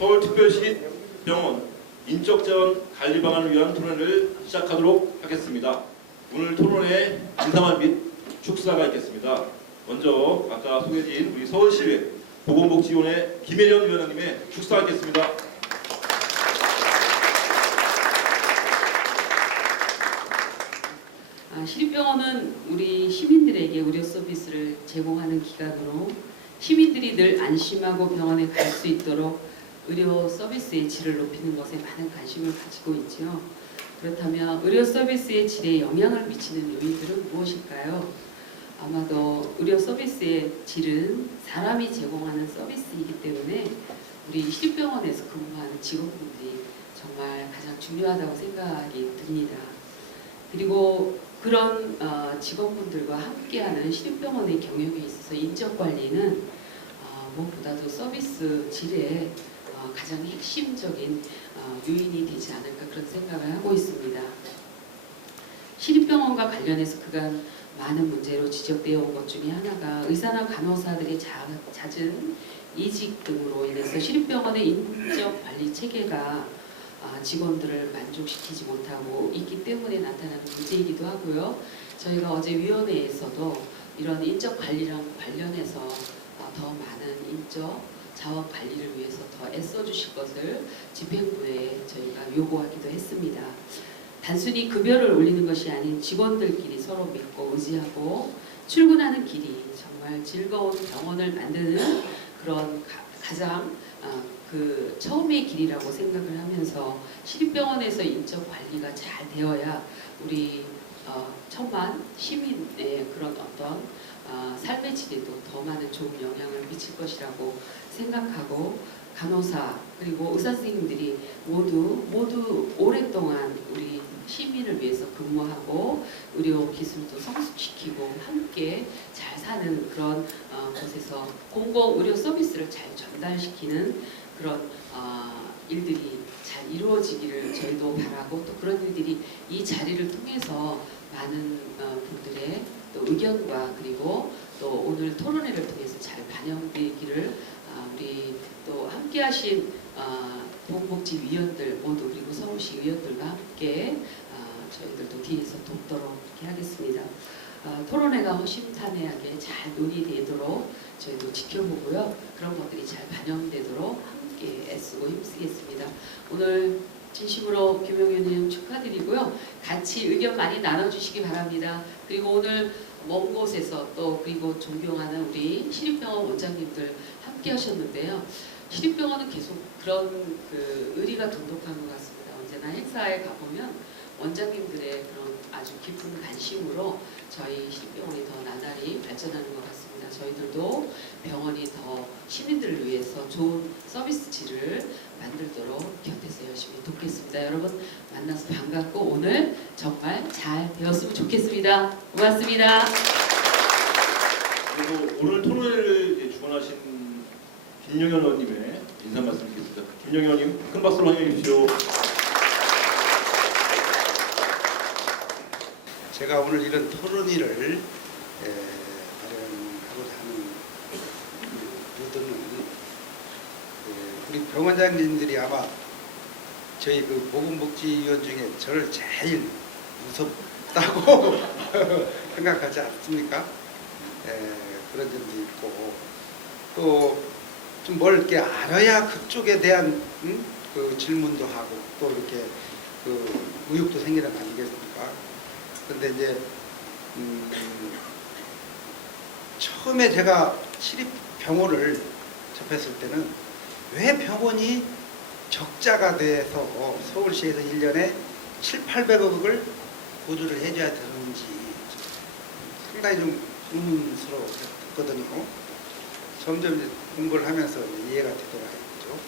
서울특별시 병원 인적자원 관리 방안을 위한 토론회를 시작하도록 하겠습니다. 오늘 토론회에 인사말 및 축사가 있겠습니다. 먼저 아까 소개해드린 우리 서울시의회 보건복지위원회 김혜련 위원장님의 축사가 있겠습니다. 시립병원은 우리 시민들에게 의료 서비스를 제공하는 기관으로 시민들이 늘 안심하고 병원에 갈 수 있도록 의료 서비스의 질을 높이는 것에 많은 관심을 가지고 있죠. 그렇다면 의료 서비스의 질에 영향을 미치는 요인들은 무엇일까요? 아마도 의료 서비스의 질은 사람이 제공하는 서비스이기 때문에 우리 시립병원에서 근무하는 직원분들이 정말 가장 중요하다고 생각이 듭니다. 그리고 그런 직원분들과 함께하는 시립병원의 경영에 있어서 인적관리는 무엇보다도 서비스 질의 가장 핵심적인 요인이 되지 않을까 그런 생각을 하고 있습니다. 시립병원과 관련해서 그간 많은 문제로 지적되어 온 것 중에 하나가 의사나 간호사들의 잦은 이직 등으로 인해서 시립병원의 인적관리 체계가 직원들을 만족시키지 못하고 있기 때문에 나타나는 문제이기도 하고요. 저희가 어제 위원회에서도 이런 인적 관리랑 관련해서 더 많은 인적 자원 관리를 위해서 더 애써 주실 것을 집행부에 저희가 요구하기도 했습니다. 단순히 급여를 올리는 것이 아닌 직원들끼리 서로 믿고 의지하고 출근하는 길이 정말 즐거운 병원을 만드는 그런 가장 그 처음의 길이라고 생각을 하면서 시립병원에서 인적 관리가 잘 되어야 우리 천만 시민의 그런 어떤 삶의 질에도 더 많은 좋은 영향을 미칠 것이라고 생각하고 간호사 그리고 의사 선생님들이 모두 오랫동안 우리 시민을 위해서 근무하고 의료 기술도 성숙시키고 함께 잘 사는 그런 곳에서 공공 의료 서비스를 잘 전달시키는 그런 일들이 잘 이루어지기를 저희도 바라고 또 그런 일들이 이 자리를 통해서 많은 분들의 또 의견과 그리고 또 오늘 토론회를 통해서 잘 반영되기를 우리 또 함께하신 보건복지위원들 모두 그리고 서울시 의원들과 함께 저희들도 뒤에서 돕도록 이렇게 하겠습니다. 토론회가 허심탄회하게 잘 논의되도록 저희도 지켜보고요. 그런 것들이 잘 반영되도록 함께 애쓰고 힘쓰겠습니다. 오늘 진심으로 김용현 축하드리고요. 같이 의견 많이 나눠주시기 바랍니다. 그리고 오늘 먼 곳에서 또 그리고 존경하는 우리 시립병원 원장님들 함께 하셨는데요. 시립병원은 계속 그런 그 의리가 돈독한 것 같습니다. 언제나 행사에 가보면 원장님들의 그런 아주 깊은 관심으로 저희 시립병원이 더 나날이 발전하는 것 같습니다. 저희들도 병원이 더 시민들을 위해서 좋은 서비스 질을 만들도록 곁에서 열심히 돕겠습니다. 여러분 만나서 반갑고 오늘 정말 잘 배웠으면 좋겠습니다. 고맙습니다. 그리고 오늘 토론회를 주관하신 김용현 의원님의 인사 말씀드리겠습니다. 김용현 의원님 큰 박수로 환영해 주십시오. 제가 오늘 이런 토론회를 마련하고자 하는 의도는 우리 병원장님들이 아마 저희 그 보건복지위원 중에 저를 제일 무섭다고 생각하지 않습니까? 그런 점도 있고 또 좀 뭘 이렇게 알아야 그쪽에 대한 그 질문도 하고 또 이렇게 그 의욕도 생기는 거 아니겠습니까? 근데 이제 처음에 제가 시립병원을 접했을 때는 왜 병원이 적자가 돼서 서울시에서 1년에 700~800억을 보조를 해줘야 되는지 상당히 좀 의문스러웠거든요. 점점 이제 공부를 하면서 이해가 되더라고요.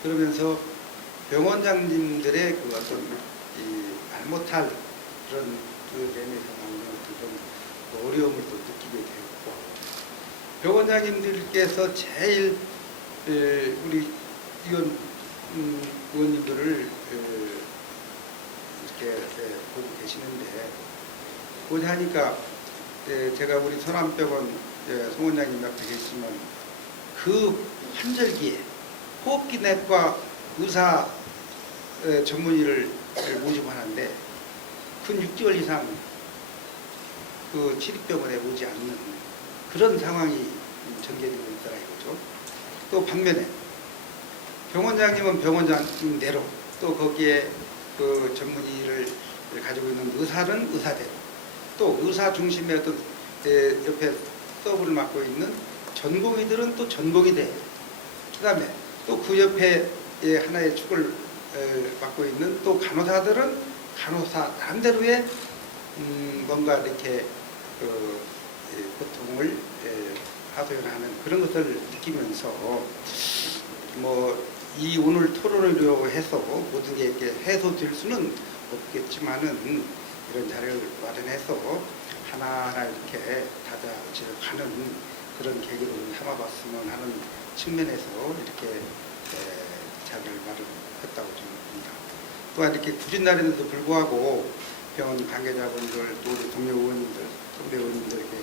그러면서 병원장님들의 그 어떤 말 못할 그런 그 면에서 나오는 어떤 어려움을 또 느끼게 되었고 병원장님들께서 제일 우리 의원님들을 이렇게 보고 계시는데 보자 하니까 제가 우리 서남병원 송 원장님 앞에 계시지만 그 환절기에 호흡기내과 의사 전문의를 모집하는데 근 6개월 이상 그 치료병원에 오지 않는 그런 상황이 전개되고 있더라 이거죠. 또 반면에 병원장님은 병원장님대로 또 거기에 그 전문의를 가지고 있는 의사는 의사대로 또 의사 중심의 어떤 옆에 서브를 맡고 있는 전공의들은 또 전공의대로 그다음에 또 그 옆에 하나의 축을 맡고 있는 또 간호사들은 간호사 나름대로의 뭔가 이렇게 고통을 하소연하는 그런 것을 느끼면서 뭐 이 오늘 토론으로 해서 모든 게 이렇게 해소될 수는 없겠지만은 이런 자료를 마련해서 하나하나 이렇게 다져가는 그런 계기로 삼아봤으면 하는 측면에서 이렇게 자료를 마련했다고 생각합니다. 또한 이렇게 굳은 날인데도 불구하고 병원 관계자분들 또 우리 동료 의원님들, 선배 의원님들에게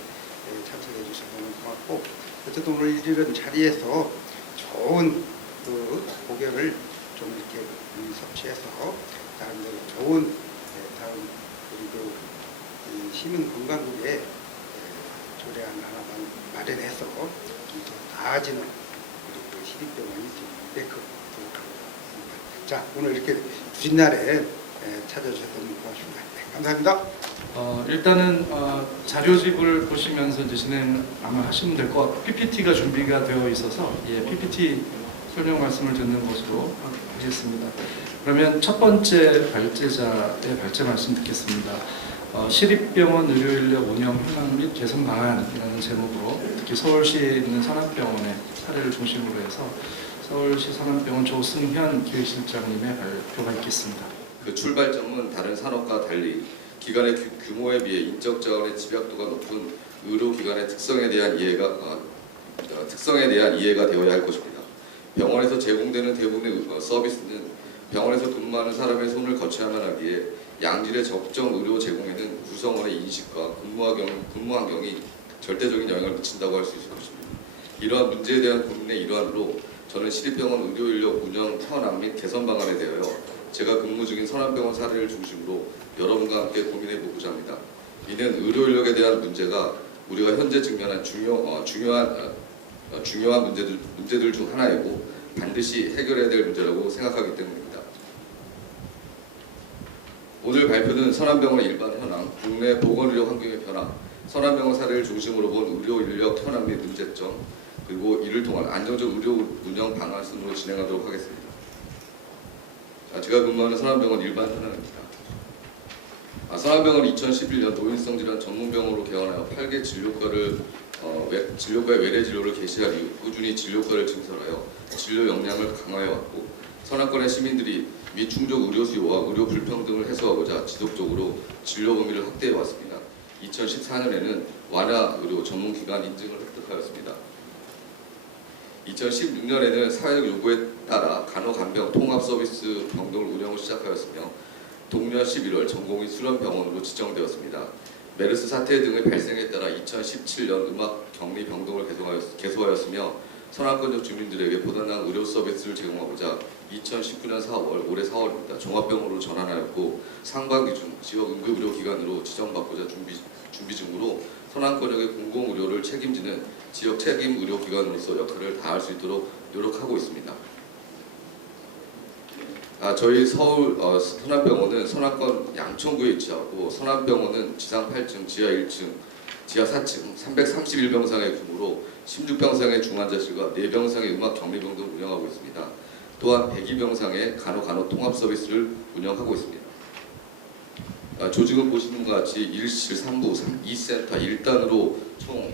참석해 주셔서 너무 고맙고 어쨌든 오늘 이런 자리에서 좋은 그 고견을 좀 이렇게 섭취해서 나름대로 좋은 다음 그리고 이 시민 건강국에 조례안 하나만 마련해서 좀 더 나아지는 우리 그 시립병원이 되도록 하겠습니다. 자, 오늘 이렇게 굳은 날에 찾아주셔서 너무 고맙습니다. 네, 감사합니다. 일단은 자료집을 보시면서 이제 진행 아마 하시면 될 것 같고 PPT가 준비가 되어 있어서 PPT 설명 말씀을 듣는 것으로 하겠습니다. 그러면 첫 번째 발제자의 발제 말씀 듣겠습니다. 시립병원 의료인력 운영 현황 및 개선 방안이라는 제목으로 특히 서울시에 있는 산안병원의 사례를 중심으로 해서 서울시 산안병원 조승현 기획실장님의 발표가 있겠습니다. 그 출발점은 다른 산업과 달리 기관의 규모에 비해 인적 자원의 집약도가 높은 의료기관의 특성에 대한 이해가 되어야 할 것입니다. 병원에서 제공되는 대부분의 서비스는 병원에서 근무하는 사람의 손을 거쳐야만 하기에 양질의 적정 의료 제공에는 구성원의 인식과 근무 환경이 절대적인 영향을 미친다고 할 수 있을 것입니다. 이러한 문제에 대한 고민의 일환으로 저는 시립병원 의료인력 운영 현황 및 개선 방안에 대하여 제가 근무 중인 선안병원 사례를 중심으로 여러분과 함께 고민해 보고자 합니다. 이는 의료인력에 대한 문제가 우리가 현재 직면한 중요한 문제들 중 하나이고 반드시 해결해야 될 문제라고 생각하기 때문입니다. 오늘 발표는 선안병원의 일반 현황, 국내 보건의료 환경의 변화, 선안병원 사례를 중심으로 본 의료인력 현황 및 문제점, 그리고 이를 통한 안정적 의료 운영 방안 순으로 진행하도록 하겠습니다. 제가 근무하는 선안병원 일반 현황입니다. 선안병원은 2011년 노인성 질환 전문병원으로 개원하여 8개 진료과의 외래 진료를 개시한 이후 꾸준히 진료과를 증설하여 진료 역량을 강화해왔고 선안권의 시민들이 미충족 의료 수요와 의료 불평등을 해소하고자 지속적으로 진료 범위를 확대해왔습니다. 2014년에는 완화 의료 전문기관 인증을 획득하였습니다. 2016년에는 사회적 요구에 따라 간호간병 통합 서비스 병동을 운영을 시작하였으며 동년 11월 전공의 수련병원으로 지정되었습니다. 메르스 사태 등의 발생에 따라 2017년 음악 격리 병동을 개소하였으며 선안권적 주민들에게 보다 나은 의료 서비스를 제공하고자 2019년 4월, 올해 4월입니다. 종합병원으로 전환하였고 상반기 중 지역 응급의료기관으로 지정받고자 준비 중으로 선안권역의 공공의료를 책임지는 지역 책임 의료기관으로서 역할을 다할 수 있도록 노력하고 있습니다. 저희 서울 선안병원은 선안권 양천구에 위치하고 선안병원은 지상 8층, 지하 1층, 지하 4층 331병상의 규모로 16병상의 중환자실과 4병상의 음악 격리병 등을 운영하고 있습니다. 또한 102병상의 간호 통합 서비스를 운영하고 있습니다. 조직은 보시는 것 같이 1실 3부 2센터 1단으로 총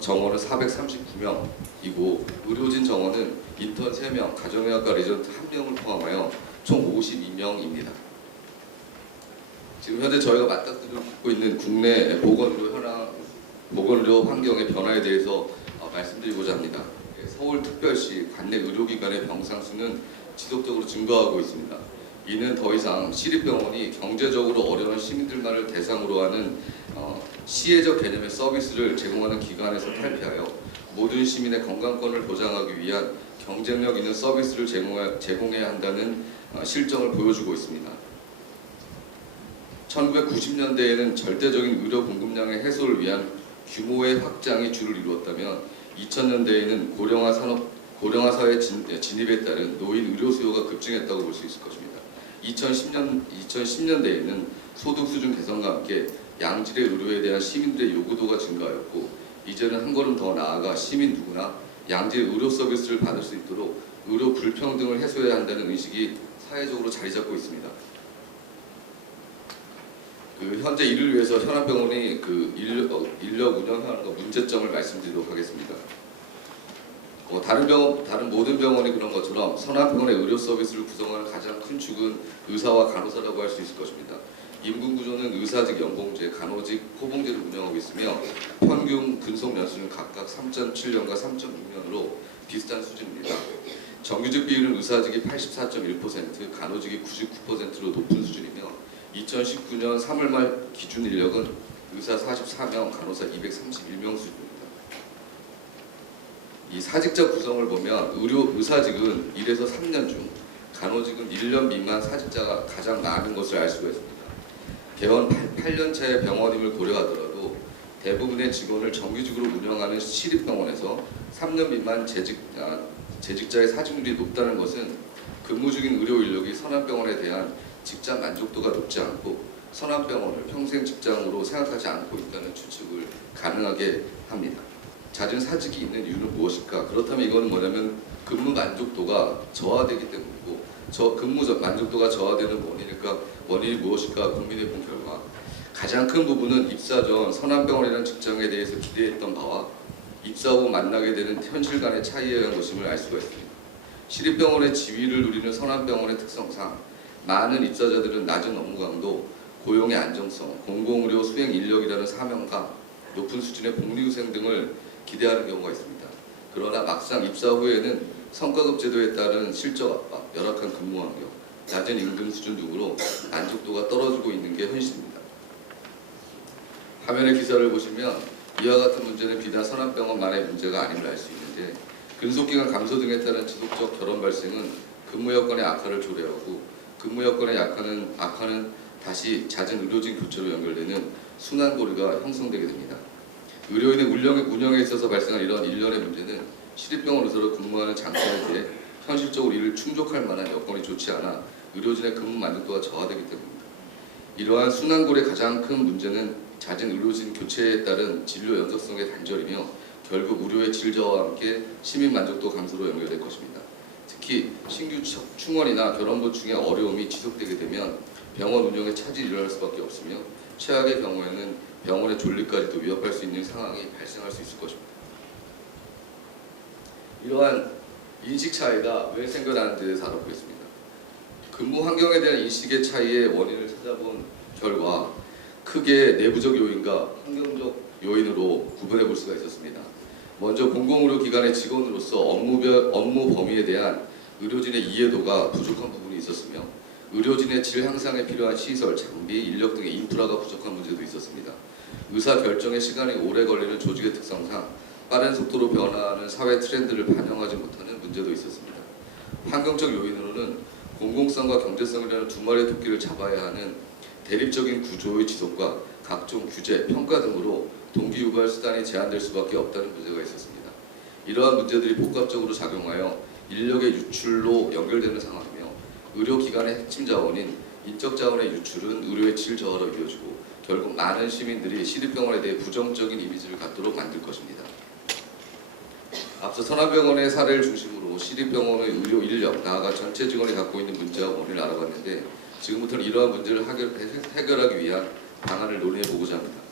정원은 439명이고 의료진 정원은 인턴 3명, 가정의학과 레지던트 1명을 포함하여 총 52명입니다. 지금 현재 저희가 맞닥뜨리고 있는 국내 보건의료 환경의 변화에 대해서 말씀드리고자 합니다. 서울특별시 관내 의료기관의 병상 수는 지속적으로 증가하고 있습니다. 이는 더 이상 시립병원이 경제적으로 어려운 시민들만을 대상으로 하는 시혜적 개념의 서비스를 제공하는 기관에서 탈피하여 모든 시민의 건강권을 보장하기 위한 경쟁력 있는 서비스를 제공해야 한다는 실정을 보여주고 있습니다. 1990년대에는 절대적인 의료 공급량의 해소를 위한 규모의 확장이 주를 이루었다면 2000년대에는 고령화 사회 진입에 따른 노인 의료 수요가 급증했다고 볼 수 있을 것입니다. 2010년대에는 소득 수준 개선과 함께 양질의 의료에 대한 시민들의 요구도가 증가하였고 이제는 한 걸음 더 나아가 시민 누구나 양질의 의료 서비스를 받을 수 있도록 의료 불평등을 해소해야 한다는 의식이 사회적으로 자리 잡고 있습니다. 현재 이를 위해서 현안병원이 인력 운영하는 문제점을 말씀드리도록 하겠습니다. 다른 모든 병원이 그런 것처럼 선한병원의 의료 서비스를 구성하는 가장 큰 축은 의사와 간호사라고 할 수 있을 것입니다. 임금 구조는 의사직 연봉제, 간호직 호봉제를 운영하고 있으며 평균 근속 연수는 각각 3.7년과 3.6년으로 비슷한 수준입니다. 정규직 비율은 의사직이 84.1%, 간호직이 99%로 높은 수준이며 2019년 3월 말 기준 인력은 의사 44명, 간호사 231명 수준입니다. 이 사직자 구성을 보면 의사직은 1에서 3년 중 간호직은 1년 미만 사직자가 가장 많은 것을 알 수가 있습니다. 개원 8년차의 병원임을 고려하더라도 대부분의 직원을 정규직으로 운영하는 시립병원에서 3년 미만 재직자의 사직률이 높다는 것은 근무 중인 의료 인력이 선한병원에 대한 직장 만족도가 높지 않고 선한병원을 평생 직장으로 생각하지 않고 있다는 추측을 가능하게 합니다. 잦은 사직이 있는 이유는 무엇일까? 그렇다면 이거는 뭐냐면 근무 만족도가 저하되기 때문이고 근무 만족도가 저하되는 원인이 무엇일까 고민해 본 결과 가장 큰 부분은 입사 전 선한병원이라는 직장에 대해서 기대했던 바와 입사 후 만나게 되는 현실 간의 차이에 의한 것임을 알 수가 있습니다. 시립병원의 지위를 누리는 선한병원의 특성상 많은 입사자들은 낮은 업무 강도, 고용의 안정성, 공공의료 수행 인력이라는 사명과 높은 수준의 복리후생 등을 기대하는 경우가 있습니다. 그러나 막상 입사 후에는 성과급 제도에 따른 실적 압박, 열악한 근무 환경, 낮은 임금 수준 등으로 만족도가 떨어지고 있는 게 현실입니다. 화면의 기사를 보시면 이와 같은 문제는 비단 선한병원만의 문제가 아님을 알 수 있는데 근속기간 감소 등에 따른 지속적 결혼 발생은 근무 여건의 악화를 초래하고 근무 여건의 악화는 다시 잦은 의료진 교체로 연결되는 순환고리가 형성되게 됩니다. 의료인의 운영에 있어서 발생한 이런 일련의 문제는 시립병원 의사로 근무하는 장점에 비해 현실적으로 이를 충족할 만한 여건이 좋지 않아 의료진의 근무 만족도가 저하되기 때문입니다. 이러한 순환고리의 가장 큰 문제는 잦은 의료진 교체에 따른 진료 연속성의 단절이며 결국 의료의 질 저하와 함께 시민 만족도 감소로 연결될 것입니다. 특히 신규 충원이나 결혼 보충의 어려움이 지속되게 되면 병원 운영에 차질이 일어날 수밖에 없으며 최악의 경우에는 병원의 존립까지도 위협할 수 있는 상황이 발생할 수 있을 것입니다. 이러한 인식 차이가 왜 생겨나는지에 대해서 알아보겠습니다. 근무 환경에 대한 인식의 차이의 원인을 찾아본 결과 크게 내부적 요인과 환경적 요인으로 구분해 볼 수가 있었습니다. 먼저 공공의료기관의 직원으로서 업무 범위에 대한 의료진의 이해도가 부족한 부분이 있었으며 의료진의 질 향상에 필요한 시설, 장비, 인력 등의 인프라가 부족한 문제도 있었습니다. 의사 결정의 시간이 오래 걸리는 조직의 특성상 빠른 속도로 변화하는 사회 트렌드를 반영하지 못하는 문제도 있었습니다. 환경적 요인으로는 공공성과 경제성이라는 두 마리의 토끼를 잡아야 하는 대립적인 구조의 지속과 각종 규제, 평가 등으로 동기 유발 수단이 제한될 수밖에 없다는 문제가 있었습니다. 이러한 문제들이 복합적으로 작용하여 인력의 유출로 연결되는 상황이며 의료기관의 핵심 자원인 인적 자원의 유출은 의료의 질 저하로 이어지고 결국 많은 시민들이 시립병원에 대해 부정적인 이미지를 갖도록 만들 것입니다. 앞서 선한병원의 사례를 중심으로 시립병원의 의료 인력, 나아가 전체 직원이 갖고 있는 문제와 원인을 알아봤는데 지금부터는 이러한 문제를 해결하기 위한 방안을 논의해보고자 합니다.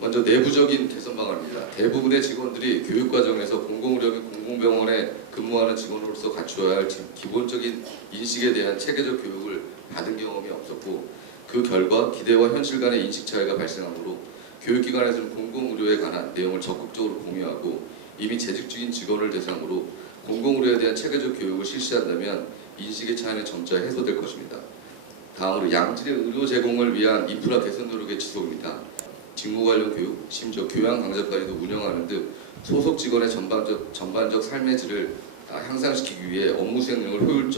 먼저 내부적인 개선 방안입니다. 대부분의 직원들이 교육과정에서 공공의료 및 공공병원에 근무하는 직원으로서 갖추어야 할 기본적인 인식에 대한 체계적 교육을 받은 경험이 없었고 그 결과 기대와 현실 간의 인식 차이가 발생하므로 교육기관에서는 공공의료에 관한 내용을 적극적으로 공유하고 이미 재직 중인 직원을 대상으로 공공의료에 대한 체계적 교육을 실시한다면 인식의 차이는 점차 해소될 것입니다. 다음으로 양질의 의료 제공을 위한 인프라 개선 노력의 지속입니다. 직무 관련 교육, 심지어 교양 강좌까지도 운영하는 등 소속 직원의 전반적 삶의 질을 향상시키기 위해 업무 수행 능력을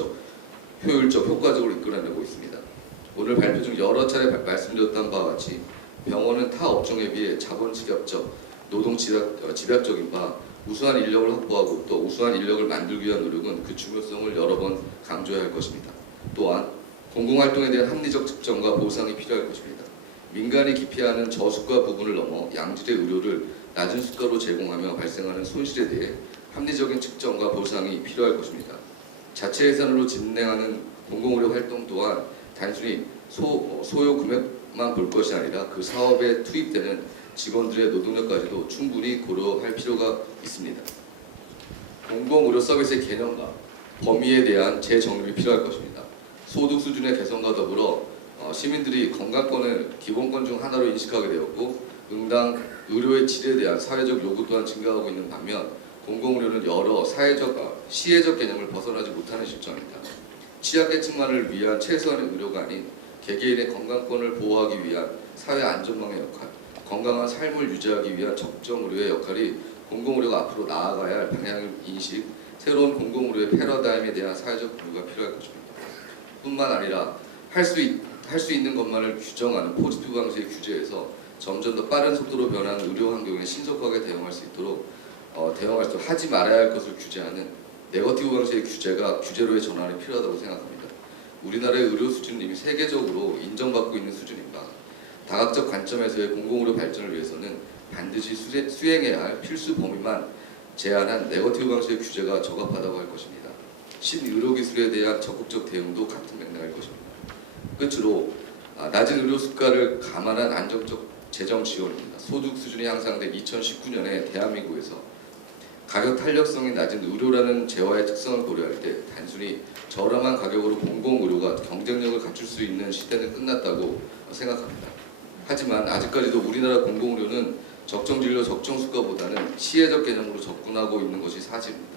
효율적, 효과적으로 이끌어내고 있습니다. 오늘 발표 중 여러 차례 말씀드렸던 바와 같이 병원은 타 업종에 비해 자본 집약적, 노동 집약적인 바 우수한 인력을 확보하고 또 우수한 인력을 만들기 위한 노력은 그 중요성을 여러 번 강조해야 할 것입니다. 또한 공공활동에 대한 합리적 측정과 보상이 필요할 것입니다. 민간이 기피하는 저수가 부분을 넘어 양질의 의료를 낮은 수가로 제공하며 발생하는 손실에 대해 합리적인 측정과 보상이 필요할 것입니다. 자체 예산으로 진행하는 공공의료 활동 또한 단순히 소요 금액만 볼 것이 아니라 그 사업에 투입되는 직원들의 노동력까지도 충분히 고려할 필요가 있습니다. 공공의료 서비스의 개념과 범위에 대한 재정립이 필요할 것입니다. 소득 수준의 개선과 더불어 시민들이 건강권을 기본권 중 하나로 인식하게 되었고 응당 의료의 질에 대한 사회적 요구 또한 증가하고 있는 반면 공공의료는 여러 시혜적 개념을 벗어나지 못하는 실정입니다. 취약계층만을 위한 최소한의 의료가 아닌 개개인의 건강권을 보호하기 위한 사회 안전망의 역할, 건강한 삶을 유지하기 위한 적정 의료의 역할이 공공의료가 앞으로 나아가야 할 방향 인식, 새로운 공공의료의 패러다임에 대한 사회적 분류가 필요할 것입니다. 뿐만 아니라 할 수 있는 것만을 규정하는 포지티브 방식의 규제에서 점점 더 빠른 속도로 변하는 의료 환경에 신속하게 대응할 수 있도록 하지 말아야 할 것을 규제하는 네거티브 방식의 규제가 규제로의 전환이 필요하다고 생각합니다. 우리나라의 의료 수준은 이미 세계적으로 인정받고 있는 수준입니다. 다각적 관점에서의 공공의료 발전을 위해서는 반드시 수행해야 할 필수 범위만 제한한 네거티브 방식의 규제가 적합하다고 할 것입니다. 신의료기술에 대한 적극적 대응도 같은 맥락일 것입니다. 끝으로 낮은 의료 수가를 감안한 안정적 재정 지원입니다. 소득 수준이 향상된 2019년에 대한민국에서 가격 탄력성이 낮은 의료라는 재화의 특성을 고려할 때 단순히 저렴한 가격으로 공공의료가 경쟁력을 갖출 수 있는 시대는 끝났다고 생각합니다. 하지만 아직까지도 우리나라 공공의료는 적정 진료, 적정 수가보다는 시혜적 개념으로 접근하고 있는 것이 사실입니다.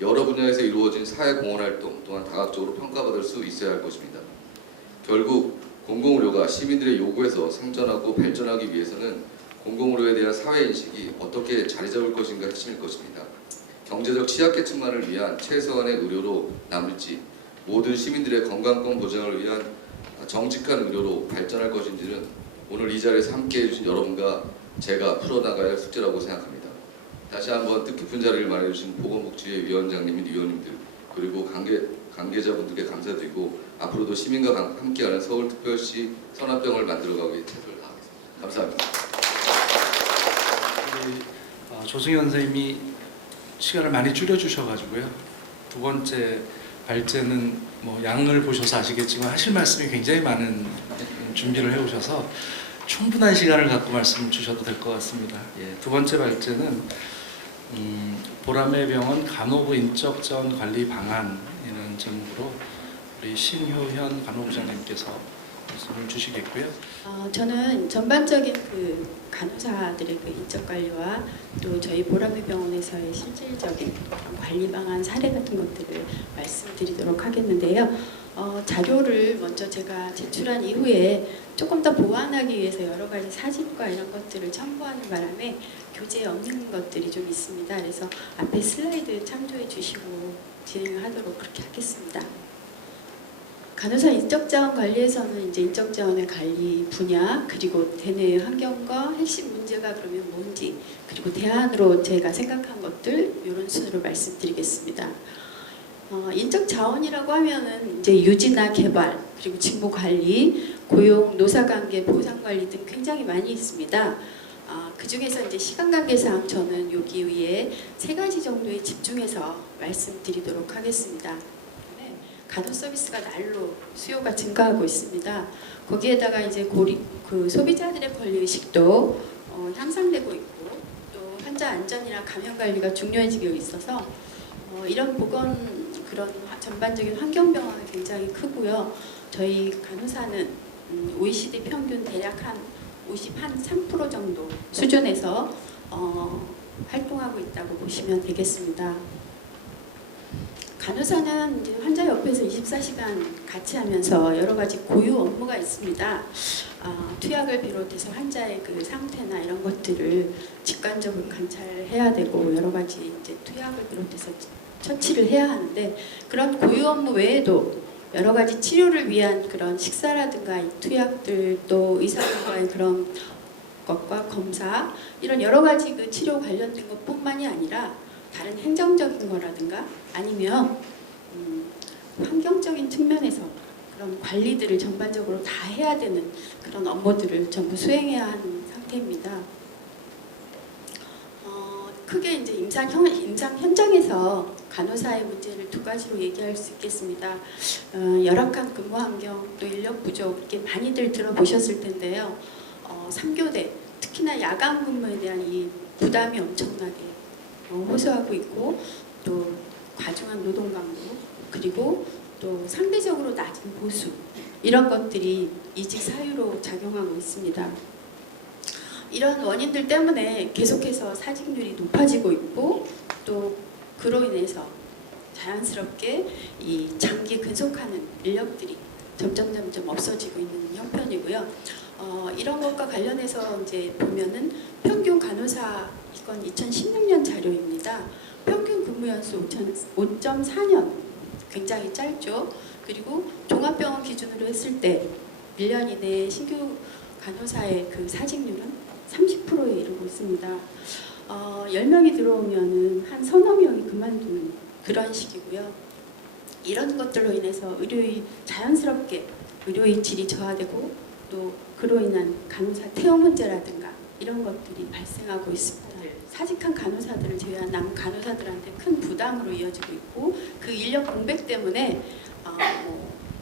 여러 분야에서 이루어진 사회 공헌 활동 또한 다각적으로 평가받을 수 있어야 할 것입니다. 결국 공공의료가 시민들의 요구에서 생존하고 발전하기 위해서는 공공의료에 대한 사회인식이 어떻게 자리 잡을 것인가 핵심일 것입니다. 경제적 취약계층만을 위한 최소한의 의료로 남을지 모든 시민들의 건강권 보장을 위한 정직한 의료로 발전할 것인지는 오늘 이 자리에서 함께해 주신 여러분과 제가 풀어나가야 할 숙제라고 생각합니다. 다시 한번 뜻깊은 자리를 마련해 주신 보건복지회 위원장님 및 위원님들 그리고 관계자분들께 감사드리고 앞으로도 시민과 함께하는 서울특별시 선화병을 만들어가기 위해 최선을 다하겠습니다. 감사합니다. 우리 조승현 선생님이 시간을 많이 줄여주셔가지고요. 두 번째 발제는 뭐 양을 보셔서 아시겠지만 하실 말씀이 굉장히 많은 준비를 해오셔서 충분한 시간을 갖고 말씀 주셔도 될 것 같습니다. 예, 두 번째 발제는 보람의 병원 간호부 인적 자원 관리 방안이라는 제목으로 우리 신효현 간호부장님께서 말씀을 주시겠고요. 저는 전반적인 그 간호사들의 그 인적 관리와 또 저희 보람의 병원에서의 실질적인 관리 방안 사례 같은 것들을 말씀드리도록 하겠는데요. 자료를 먼저 제가 제출한 이후에 조금 더 보완하기 위해서 여러 가지 사진과 이런 것들을 첨부하는 바람에 교재에 없는 것들이 좀 있습니다. 그래서 앞에 슬라이드 참조해 주시고 진행하도록 그렇게 하겠습니다. 간호사 인적자원 관리에서는 이제 인적자원의 관리 분야 그리고 대내 환경과 핵심 문제가 그러면 뭔지 그리고 대안으로 제가 생각한 것들 이런 순으로 말씀드리겠습니다. 인적자원이라고 하면은 이제 유지나 개발 그리고 직무 관리, 고용, 노사관계, 보상관리 등 굉장히 많이 있습니다. 그 중에서 이제 시간 관계상 저는 여기 위에 3가지 정도에 집중해서 말씀드리도록 하겠습니다. 간호 서비스가 날로 수요가 증가하고 있습니다. 거기에다가 이제 그 소비자들의 권리 의식도 향상되고 있고 또 환자 안전이나 감염 관리가 중요해지고 있어서 이런 보건 그런 전반적인 환경 변화가 굉장히 크고요. 저희 간호사는 OECD 평균 대략 한 53% 정도 수준에서 활동하고 있다고 보시면 되겠습니다. 간호사는 이제 환자 옆에서 24시간 같이 하면서 여러 가지 고유 업무가 있습니다. 투약을 비롯해서 환자의 그 상태나 이런 것들을 직관적으로 관찰해야 되고 여러 가지 이제 투약을 비롯해서 처치를 해야 하는데 그런 고유 업무 외에도 여러 가지 치료를 위한 그런 식사라든가 이 투약들 또 의사들과의 그런 것과 검사 이런 여러 가지 그 치료 관련된 것뿐만이 아니라 다른 행정적인 거라든가 아니면 환경적인 측면에서 그런 관리들을 전반적으로 다 해야 되는 그런 업무들을 전부 수행해야 하는 상태입니다. 크게 이제 임상 현장에서 간호사의 문제를 두 가지로 얘기할 수 있겠습니다. 열악한 근무 환경, 또 인력 부족 이렇게 많이들 들어보셨을 텐데요. 3교대 특히나 야간 근무에 대한 이 부담이 엄청나게 호소하고 있고 또 과중한 노동 강도 그리고 또 상대적으로 낮은 보수 이런 것들이 이직 사유로 작용하고 있습니다. 이런 원인들 때문에 계속해서 사직률이 높아지고 있고 또 그로 인해서 자연스럽게 이 장기 근속하는 인력들이 점점 없어지고 있는 형편이고요. 이런 것과 관련해서 이제 보면은 평균 간호사 이건 2016년 자료입니다. 평균 근무 연수 5.4년 굉장히 짧죠. 그리고 종합병원 기준으로 했을 때 1년 이내에 신규 간호사의 그 사직률은 30%에 이르고 있습니다. 10명이 들어오면은 한 서너 명이 그만두는 그런 식이고요. 이런 것들로 인해서 자연스럽게 의료의 질이 저하되고 또 그로 인한 간호사 태용 문제라든가 이런 것들이 발생하고 있습니다. 사직한 간호사들을 제외한 남은 간호사들한테 큰 부담으로 이어지고 있고 그 인력 공백 때문에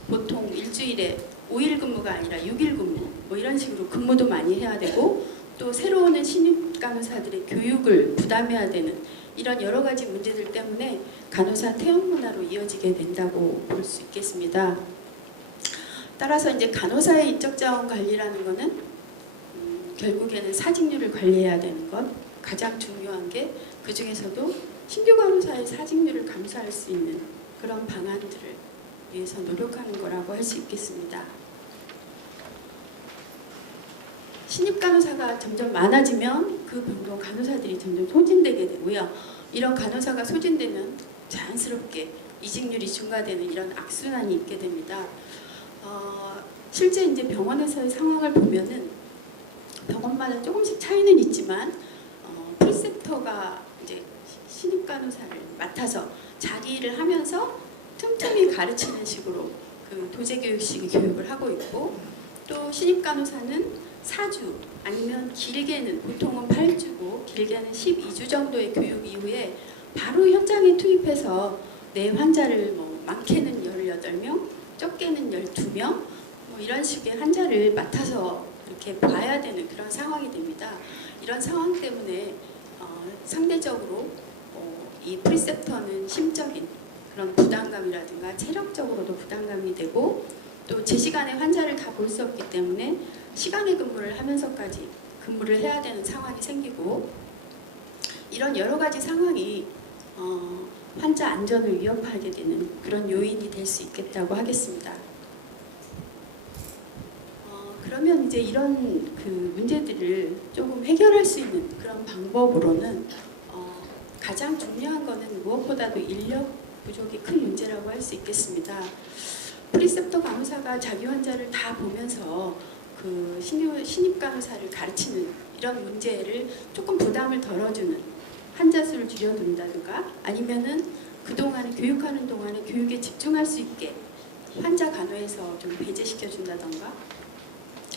보통 일주일에 5일 근무가 아니라 6일 근무 뭐 이런 식으로 근무도 많이 해야 되고 또 새로 오는 신입 간호사들의 교육을 부담해야 되는 이런 여러 가지 문제들 때문에 간호사 태용 문화로 이어지게 된다고 볼 수 있겠습니다. 따라서 이제 간호사의 인적 자원 관리라는 것은 결국에는 사직률을 관리해야 되는 것 가장 중요한 게 그 중에서도 신규 간호사의 사직률을 감소할 수 있는 그런 방안들을 위해서 노력하는 거라고 할 수 있겠습니다. 신입 간호사가 점점 많아지면 그 병동 간호사들이 점점 소진되게 되고요. 이런 간호사가 소진되면 자연스럽게 이직률이 증가되는 이런 악순환이 있게 됩니다. 실제 이제 병원에서의 상황을 보면은 병원마다 조금씩 차이는 있지만 프리셉터가 이제 신입 간호사를 맡아서 자기를 하면서 틈틈이 가르치는 식으로 그 도제교육식 교육을 하고 있고 또 신입 간호사는 4주 아니면 길게는 보통은 8주고 길게는 12주 정도의 교육 이후에 바로 현장에 투입해서 내 환자를 많게는 18명, 적게는 12명 뭐 이런 식의 환자를 맡아서 이렇게 봐야 되는 그런 상황이 됩니다. 이런 상황 때문에 상대적으로 이 프리셉터는 심적인 그런 부담감이라든가 체력적으로도 부담감이 되고 또 제 시간에 환자를 다 볼 수 없기 때문에 시간의 근무를 하면서까지 근무를 해야 되는 상황이 생기고 이런 여러 가지 상황이 환자 안전을 위협하게 되는 그런 요인이 될 수 있겠다고 하겠습니다. 그러면 이제 이런 그 문제들을 조금 해결할 수 있는 그런 방법으로는 가장 중요한 거는 무엇보다도 인력 부족이 큰 문제라고 할 수 있겠습니다. 프리셉터 간호사가 자기 환자를 다 보면서 그 신입 간호사를 가르치는 이런 문제를 조금 부담을 덜어주는 환자 수를 줄여둔다든가 아니면은 그동안 교육하는 동안에 교육에 집중할 수 있게 환자 간호에서 좀 배제시켜 준다던가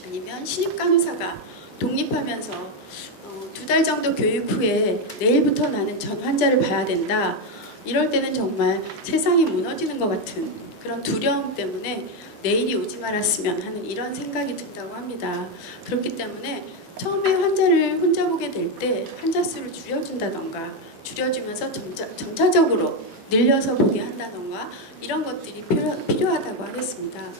아니면 신입 간호사가 독립하면서 2달 정도 교육 후에 내일부터 나는 전 환자를 봐야 된다. 이럴 때는 정말 세상이 무너지는 것 같은 그런 두려움 때문에 내일이 오지 말았으면 하는 이런 생각이 든다고 합니다. 그렇기 때문에 처음에 환자를 혼자 보게 될 때 환자 수를 줄여준다던가 줄여주면서 점차적으로 늘려서 보게 한다던가 이런 것들이 필요하다고 하겠습니다.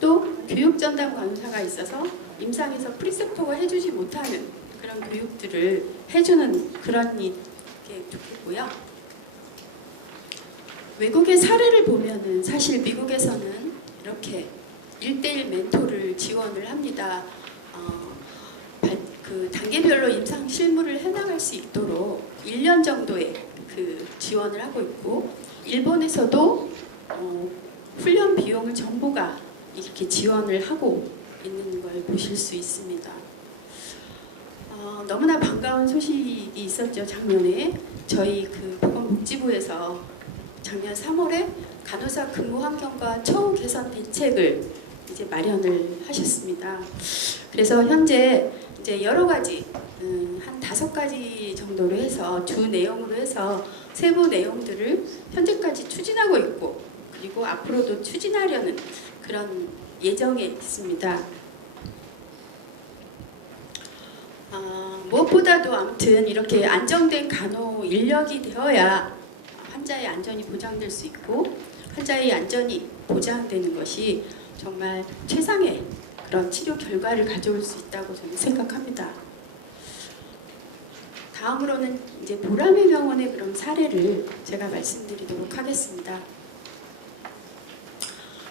또 교육 전담 간호사가 있어서 임상에서 프리셉터가 해주지 못하는 그런 교육들을 해주는 그런 일이 좋겠고요. 외국의 사례를 보면은 사실 미국에서는 이렇게 1대1 멘토를 지원을 합니다. 그 단계별로 임상 실무를 해나갈 수 있도록 1년 정도의 그 지원을 하고 있고, 일본에서도 훈련 비용을 정부가 이렇게 지원을 하고 있는 걸 보실 수 있습니다. 너무나 반가운 소식이 있었죠. 작년에 저희 그 보건복지부에서 작년 3월에 간호사 근무 환경과 처우 개선 대책을 이제 마련을 하셨습니다. 그래서 현재 이제 여러 가지 한 5가지 정도로 해서 주 내용으로 해서 세부 내용들을 현재까지 추진하고 있고, 그리고 앞으로도 추진하려는 그런 예정에 있습니다. 무엇보다도 아무튼 이렇게 안정된 간호 인력이 되어야 환자의 안전이 보장될 수 있고, 환자의 안전이 보장되는 것이 정말 최상의 그런 치료 결과를 가져올 수 있다고 저는 생각합니다. 다음으로는 이제 보람의 병원의 그런 사례를 제가 말씀드리도록 하겠습니다.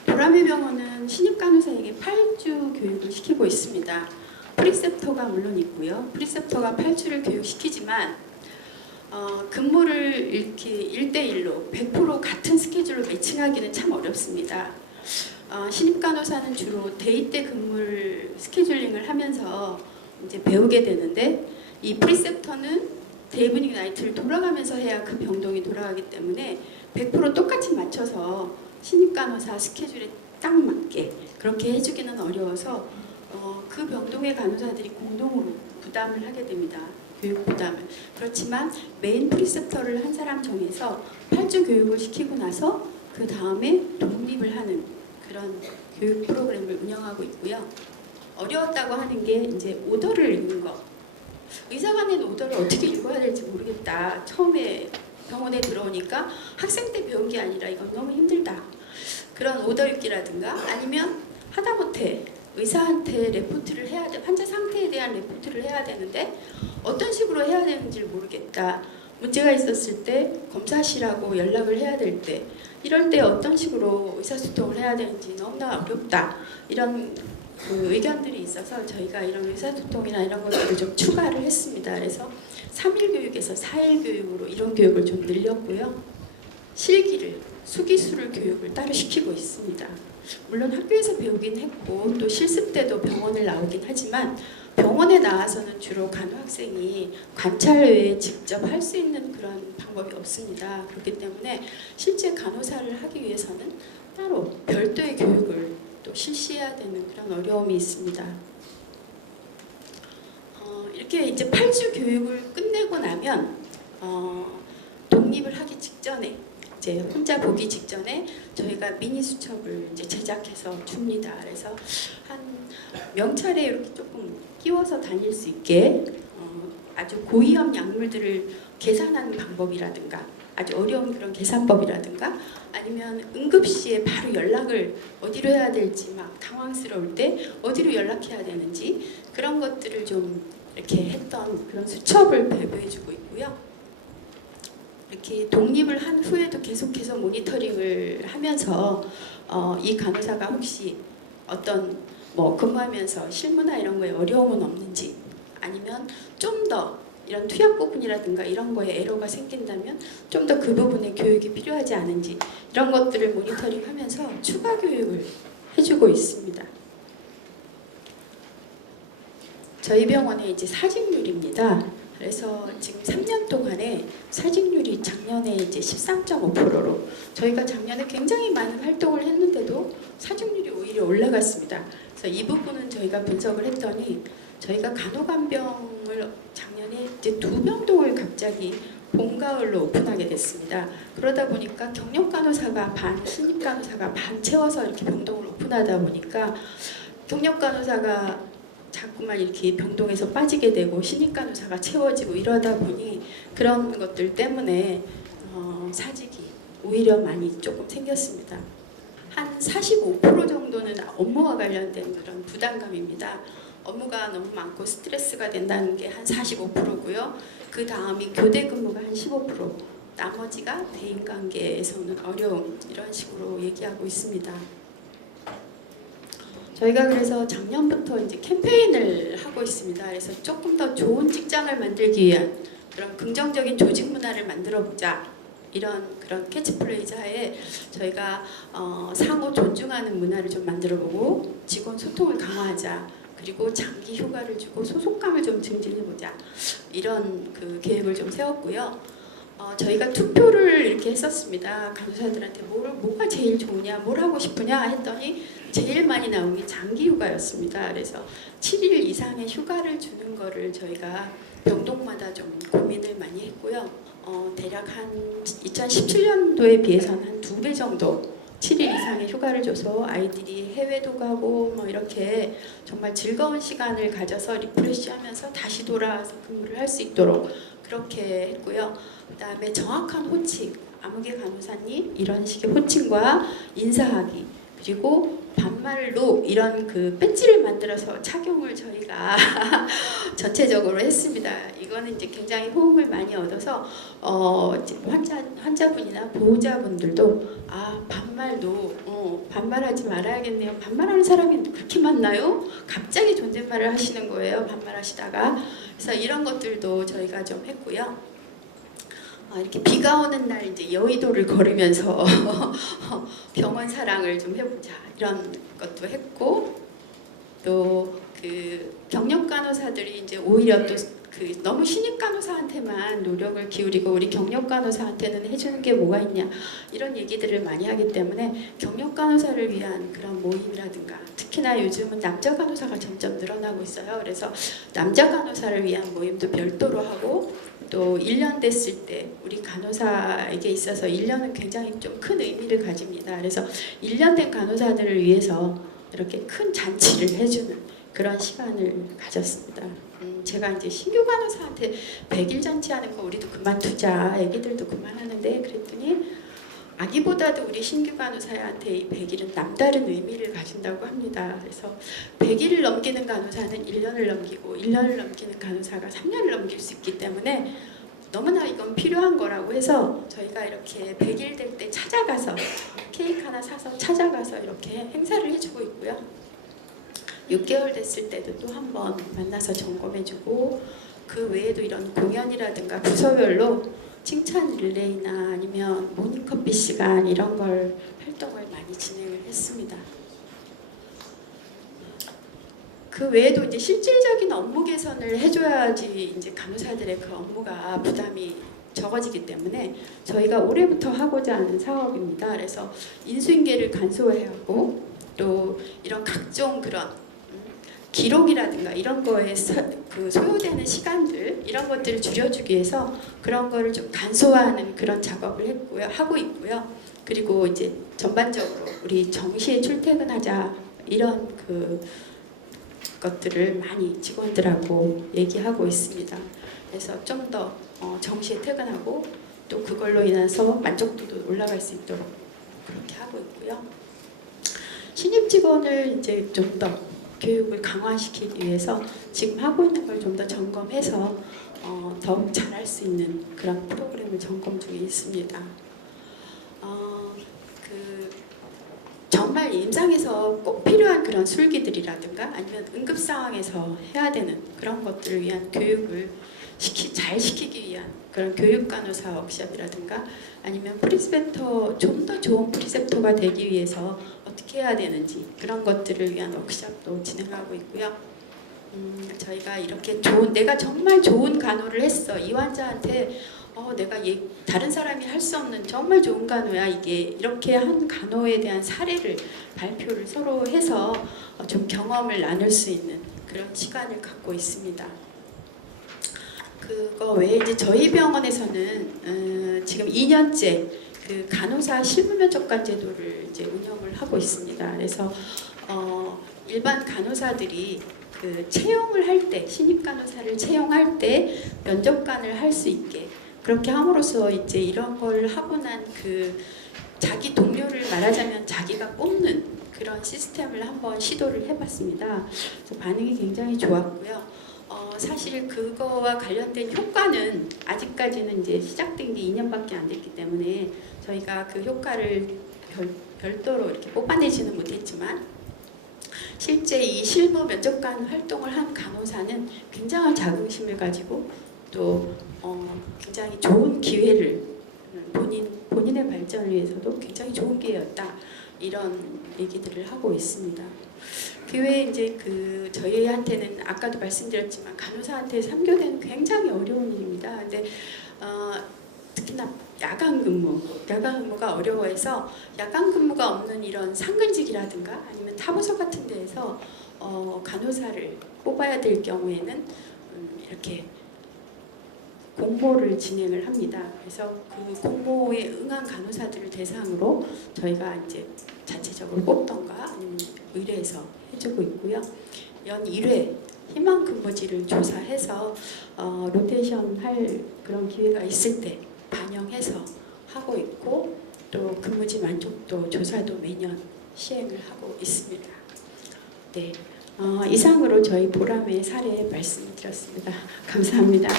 보람의 병원은 신입 간호사에게 8주 교육을 시키고 있습니다. 프리셉터가 물론 있고요. 프리셉터가 8주를 교육시키지만 근무를 이렇게 1대1로 100% 같은 스케줄로 매칭하기는 참 어렵습니다. 신입 간호사는 주로 데이 때 근무를 스케줄링을 하면서 이제 배우게 되는데, 이 프리셉터는 데이 이브닝 나이트를 돌아가면서 해야 그 병동이 돌아가기 때문에 100% 똑같이 맞춰서 신입 간호사 스케줄에 딱 맞게 그렇게 해주기는 어려워서 그 병동의 간호사들이 공동으로 부담을 하게 됩니다. 교육 부담을. 그렇지만 메인 프리셉터를 한 사람 정해서 8주 교육을 시키고 나서 그 다음에 독립을 하는 그런 교육 프로그램을 운영하고 있고요. 어려웠다고 하는 게 이제 오더를 읽는 거. 의사가 낸 오더를 어떻게 읽어야 될지 모르겠다. 처음에 병원에 들어오니까 학생 때 배운 게 아니라 이건 너무 힘들다. 그런 오더 읽기라든가, 아니면 하다못해 의사한테 레포트를 해야 돼, 환자 상태에 대한 레포트를 해야 되는데 어떤 식으로 해야 되는지를 모르겠다. 문제가 있었을 때 검사실하고 연락을 해야 될 때, 이럴 때 어떤 식으로 의사소통을 해야 되는지 너무나 어렵다. 이런 그 의견들이 있어서 저희가 이런 의사소통이나 이런 것들을 좀 추가를 했습니다. 그래서 3일 교육에서 4일 교육으로 이런 교육을 좀 늘렸고요. 실기를, 수기술을 교육을 따로 시키고 있습니다. 물론 학교에서 배우긴 했고 또 실습 때도 병원을 나오긴 하지만, 병원에 나와서는 주로 간호학생이 관찰 외에 직접 할 수 있는 그런 방법이 없습니다. 그렇기 때문에 실제 간호사를 하기 위해서는 따로 별도의 교육을 또 실시해야 되는 그런 어려움이 있습니다. 이렇게 이제 8주 교육을 끝내고 나면 독립을 하기 직전에, 이제 혼자 보기 직전에 저희가 미니 수첩을 이제 제작해서 줍니다. 그래서 한 명찰에 이렇게 조금 끼워서 다닐 수 있게 아주 고위험 약물들을 계산하는 방법이라든가, 아주 어려운 그런 계산법이라든가, 아니면 응급시에 바로 연락을 어디로 해야 될지 막 당황스러울 때 어디로 연락해야 되는지, 그런 것들을 좀 이렇게 했던 그런 수첩을 배부해주고 있고요. 이렇게 독립을 한 후에도 계속해서 모니터링을 하면서 이 간호사가 혹시 어떤 근무하면서 실무나 이런 거에 어려움은 없는지, 아니면 좀 더 이런 투약 부분이라든가 이런 거에 에러가 생긴다면 좀 더 그 부분에 교육이 필요하지 않은지, 이런 것들을 모니터링하면서 추가 교육을 해주고 있습니다. 저희 병원의 이제 사직률입니다. 그래서 지금 3년 동안에 사직률이 작년에 이제 13.5%로, 저희가 작년에 굉장히 많은 활동을 했는데도 사직률이 오히려 올라갔습니다. 그래서 이 부분은 저희가 분석을 했더니, 저희가 간호간병을 작년에 이제 2병동을 갑자기 봄, 가을로 오픈하게 됐습니다. 그러다 보니까 경력 간호사가 반, 신입 간호사가 반 채워서 이렇게 병동을 오픈하다 보니까 경력 간호사가 자꾸만 이렇게 병동에서 빠지게 되고 신입 간호사가 채워지고 이러다 보니, 그런 것들 때문에 사직이 오히려 많이 조금 생겼습니다. 한 45% 정도는 업무와 관련된 그런 부담감입니다. 업무가 너무 많고 스트레스가 된다는 게 한 45%고요. 그 다음이 교대 근무가 한 15%, 나머지가 대인관계에서는 어려움 이런 식으로 얘기하고 있습니다. 저희가 그래서 작년부터 이제 캠페인을 하고 있습니다. 그래서 조금 더 좋은 직장을 만들기 위한 그런 긍정적인 조직 문화를 만들어 보자. 이런 그런 캐치프레이즈 하에 저희가 상호 존중하는 문화를 좀 만들어보고 직원 소통을 강화하자. 그리고 장기 휴가를 주고 소속감을 좀 증진해보자. 이런 그 계획을 좀 세웠고요. 저희가 투표를 이렇게 했었습니다. 간호사들한테 뭐가 제일 좋으냐, 뭘 하고 싶으냐 했더니 제일 많이 나온 게 장기 휴가였습니다. 그래서 7일 이상의 휴가를 주는 거를 저희가 병동마다 좀 고민을 많이 했고요. 대략 한 2017년도에 비해서는 한 2배 정도 7일 이상의 휴가를 줘서 아이들이 해외도 가고 뭐 이렇게 정말 즐거운 시간을 가져서 리프레시하면서 다시 돌아와서 근무를 할 수 있도록 그렇게 했고요. 그다음에 정확한 호칭, 아무개 간호사님 이런 식의 호칭과 인사하기 그리고 반말로 이런 그 배지를 만들어서 착용을 저희가 전체적으로 했습니다. 이거는 이제 굉장히 호응을 많이 얻어서 환자분이나 보호자분들도 반말도 반말하지 말아야겠네요. 반말하는 사람이 그렇게 많나요? 갑자기 존댓말을 하시는 거예요. 반말하시다가. 그래서 이런 것들도 저희가 좀 했고요. 이렇게 비가 오는 날 이제 여의도를 걸으면서 병원 사랑을 좀 해보자 이런 것도 했고 또 그 경력 간호사들이 이제 오히려 또 그 너무 신입 간호사한테만 노력을 기울이고 우리 경력 간호사한테는 해주는 게 뭐가 있냐 이런 얘기들을 많이 하기 때문에 경력 간호사를 위한 그런 모임이라든가 특히나 요즘은 남자 간호사가 점점 늘어나고 있어요. 그래서 남자 간호사를 위한 모임도 별도로 하고 또 1년 됐을 때 우리 간호사에게 있어서 1년은 굉장히 좀 큰 의미를 가집니다. 그래서 1년 된 간호사들을 위해서 이렇게 큰 잔치를 해주는 그런 시간을 가졌습니다. 제가 이제 신규 간호사한테 100일 잔치하는 거 우리도 그만두자, 애기들도 그만하는데 그랬더니 아기보다도 우리 신규 간호사한테 이 100일은 남다른 의미를 가진다고 합니다. 그래서 100일을 넘기는 간호사는 1년을 넘기고 1년을 넘기는 간호사가 3년을 넘길 수 있기 때문에 너무나 이건 필요한 거라고 해서 저희가 이렇게 100일 될 때 찾아가서 케이크 하나 사서 찾아가서 이렇게 행사를 해주고 있고요. 6개월 됐을 때도 또 한 번 만나서 점검해주고 그 외에도 이런 공연이라든가 부서별로 칭찬 릴레이나 아니면 모닝커피 시간 이런 걸 활동을 많이 진행을 했습니다. 그 외에도 이제 실질적인 업무 개선을 해줘야지 이제 간호사들의 그 업무가 부담이 적어지기 때문에 저희가 올해부터 하고자 하는 사업입니다. 그래서 인수인계를 간소화해야 하고 또 이런 각종 그런 기록이라든가 이런 거에 그 소요되는 시간들 이런 것들을 줄여주기 위해서 그런 거를 좀 간소화하는 그런 작업을 하고 있고요. 그리고 이제 전반적으로 우리 정시에 출퇴근하자 이런 그 것들을 많이 직원들하고 얘기하고 있습니다. 그래서 좀 더 정시에 퇴근하고 또 그걸로 인해서 만족도도 올라갈 수 있도록 그렇게 하고 있고요. 신입 직원을 이제 좀 더 교육을 강화시키기 위해서 지금 하고 있는 걸 좀 더 점검해서 더욱 잘할 수 있는 그런 프로그램을 점검 중에 있습니다. 정말 임상에서 꼭 필요한 그런 술기들이라든가 아니면 응급 상황에서 해야 되는 그런 것들을 위한 교육을 잘 시키기 위한 그런 교육 간호사 워크숍이라든가 아니면 프리스펙터 좀 더 좋은 프리셉터가 되기 위해서 어떻게 해야 되는지 그런 것들을 위한 워크숍도 진행하고 있고요. 저희가 이렇게 내가 정말 좋은 간호를 했어. 이 환자한테 내가 다른 사람이 할 수 없는 정말 좋은 간호야. 이게 이렇게 한 간호에 대한 사례를 발표를 서로 해서 좀 경험을 나눌 수 있는 그런 시간을 갖고 있습니다. 그거 외에 이제 저희 병원에서는 지금 2년째 그 간호사 실무면접관 제도를 이제 운영을 하고 있습니다. 그래서 일반 간호사들이 그 채용을 할 때 신입 간호사를 채용할 때 면접관을 할 수 있게 그렇게 함으로써 이제 이런 걸 하고 난 그 자기 동료를 말하자면 자기가 뽑는 그런 시스템을 한번 시도를 해봤습니다. 그래서 반응이 굉장히 좋았고요. 사실 그거와 관련된 효과는 아직까지는 이제 시작된 게 2년밖에 안 됐기 때문에 저희가 그 효과를 별도로 이렇게 뽑아내지는 못했지만 실제 이 실무 면접관 활동을 한 간호사는 굉장한 자긍심을 가지고 또 굉장히 좋은 기회를 본인의 발전을 위해서도 굉장히 좋은 기회였다 이런 얘기들을 하고 있습니다. 그 외에 이제 저희한테는 아까도 말씀드렸지만 간호사한테 3교대는 굉장히 어려운 일입니다. 근데 특히나 야간 근무가 어려워해서 야간 근무가 없는 이런 상근직이라든가 아니면 타부서 같은 데에서 간호사를 뽑아야 될 경우에는 이렇게 공모를 진행을 합니다. 그래서 그 공모에 응한 간호사들을 대상으로 저희가 이제 자체적으로 뽑던가 아니면 의뢰해서 해주고 있고요. 연 1회 희망 근무지를 조사해서 로테이션 할 그런 기회가 있을 때 반영해서 하고 있고 또 근무지 만족도 조사도 매년 시행을 하고 있습니다. 네, 이상으로 저희 보람의 사례 말씀드렸습니다. 감사합니다.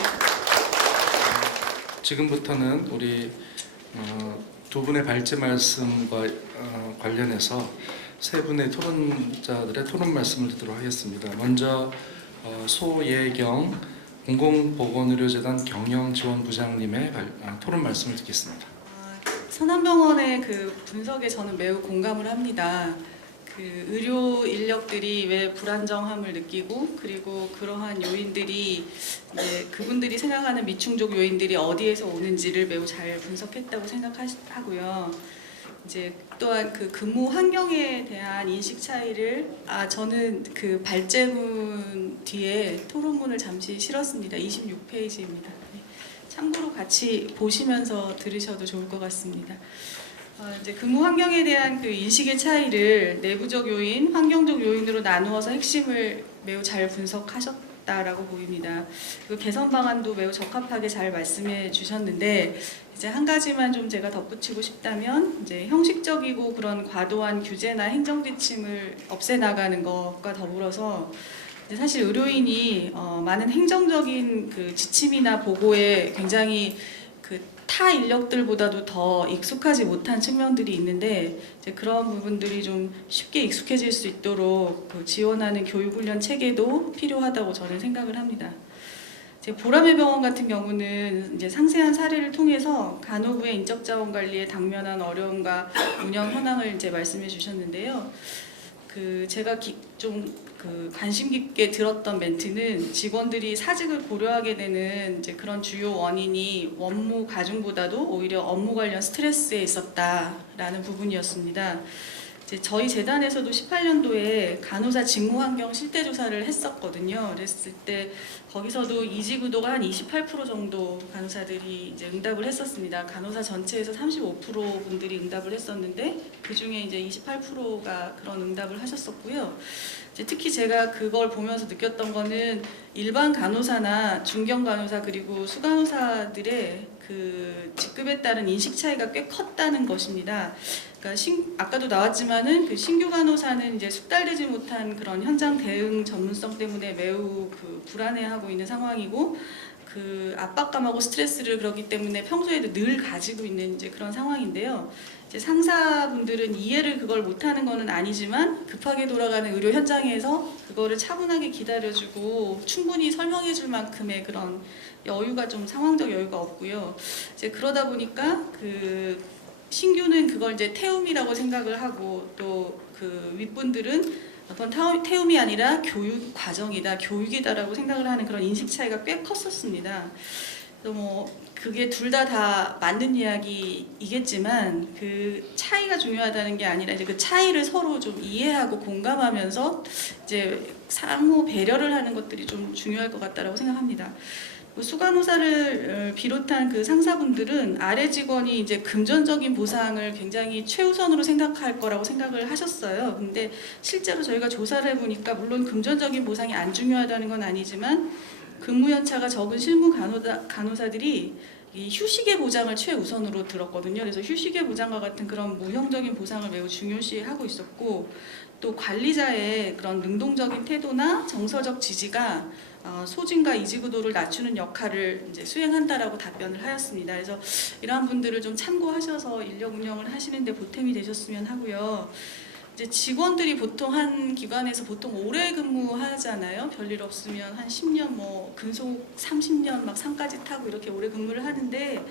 지금부터는 우리 두 분의 발제 말씀과 관련해서 세 분의 토론자들의 토론 말씀을 듣도록 하겠습니다. 먼저 소예경 공공보건의료재단 경영지원부장님의 토론 말씀을 듣겠습니다. 선암병원의 그 분석에 저는 매우 공감을 합니다. 그 의료 인력들이 왜 불안정함을 느끼고 그리고 그러한 요인들이 이제 그분들이 생각하는 미충족 요인들이 어디에서 오는지를 매우 잘 분석했다고 생각하고요. 이제 또한 그 근무 환경에 대한 인식 차이를 저는 그 발제문 뒤에 토론문을 잠시 실었습니다. 26페이지입니다. 참고로 같이 보시면서 들으셔도 좋을 것 같습니다. 이제 근무 환경에 대한 그 인식의 차이를 내부적 요인, 환경적 요인으로 나누어서 핵심을 매우 잘 분석하셨다라고 보입니다. 그 개선 방안도 매우 적합하게 잘 말씀해 주셨는데 이제 한 가지만 좀 제가 덧붙이고 싶다면 이제 형식적이고 그런 과도한 규제나 행정 지침을 없애 나가는 것과 더불어서 이제 사실 의료인이 많은 행정적인 그 지침이나 보고에 굉장히 타 인력들보다도 더 익숙하지 못한 측면들이 있는데 이제 그런 부분들이 좀 쉽게 익숙해질 수 있도록 그 지원하는 교육훈련 체계도 필요하다고 저는 생각을 합니다. 이제 보람의 병원 같은 경우는 이제 상세한 사례를 통해서 간호부의 인적 자원 관리에 당면한 어려움과 운영 현황을 이제 말씀해 주셨는데요. 제가 좀 관심 깊게 들었던 멘트는 직원들이 사직을 고려하게 되는 이제 그런 주요 원인이 원무 가중보다도 오히려 업무 관련 스트레스에 있었다라는 부분이었습니다. 이제 저희 재단에서도 18년도에 간호사 직무 환경 실태 조사를 했었거든요. 그랬을 때 거기서도 이직의도가 한 28% 정도 간호사들이 이제 응답을 했었습니다. 간호사 전체에서 35% 분들이 응답을 했었는데 그 중에 이제 28%가 그런 응답을 하셨었고요. 이제 특히 제가 그걸 보면서 느꼈던 거는 일반 간호사나 중견 간호사 그리고 수간호사들의 그 직급에 따른 인식 차이가 꽤 컸다는 것입니다. 그러니까 아까도 나왔지만은 그 신규 간호사는 이제 숙달되지 못한 그런 현장 대응 전문성 때문에 매우 불안해하고 있는 상황이고 그 압박감하고 스트레스를 그렇기 때문에 평소에도 늘 가지고 있는 이제 그런 상황인데요. 이제 상사분들은 이해를 그걸 못하는 거는 아니지만 급하게 돌아가는 의료 현장에서 그거를 차분하게 기다려주고 충분히 설명해줄 만큼의 그런 여유가 좀 상황적 여유가 없고요. 이제 그러다 보니까 신규는 그걸 이제 태움이라고 생각을 하고 또 그 윗분들은 어떤 태움이 아니라 교육 과정이다, 교육이다라고 생각을 하는 그런 인식 차이가 꽤 컸었습니다. 그래서 그게 둘 다 맞는 이야기이겠지만 그 차이가 중요하다는 게 아니라 이제 그 차이를 서로 좀 이해하고 공감하면서 이제 상호 배려를 하는 것들이 좀 중요할 것 같다라고 생각합니다. 수간호사를 비롯한 그 상사분들은 아래 직원이 이제 금전적인 보상을 굉장히 최우선으로 생각할 거라고 생각을 하셨어요. 근데 실제로 저희가 조사를 해보니까 물론 금전적인 보상이 안 중요하다는 건 아니지만 근무 연차가 적은 실무 간호사들이 이 휴식의 보장을 최우선으로 들었거든요. 그래서 휴식의 보장과 같은 그런 무형적인 보상을 매우 중요시하고 있었고 또 관리자의 그런 능동적인 태도나 정서적 지지가 소진과 이지구도를 낮추는 역할을 이제 수행한다라고 답변을 하였습니다. 그래서 이러한 분들을 좀 참고하셔서 인력 운영을 하시는데 보탬이 되셨으면 하고요. 이제 직원들이 보통 한 기관에서 보통 오래 근무하잖아요. 별일 없으면 한 10년, 뭐 근속 30년 막 상까지 타고 이렇게 오래 근무를 하는데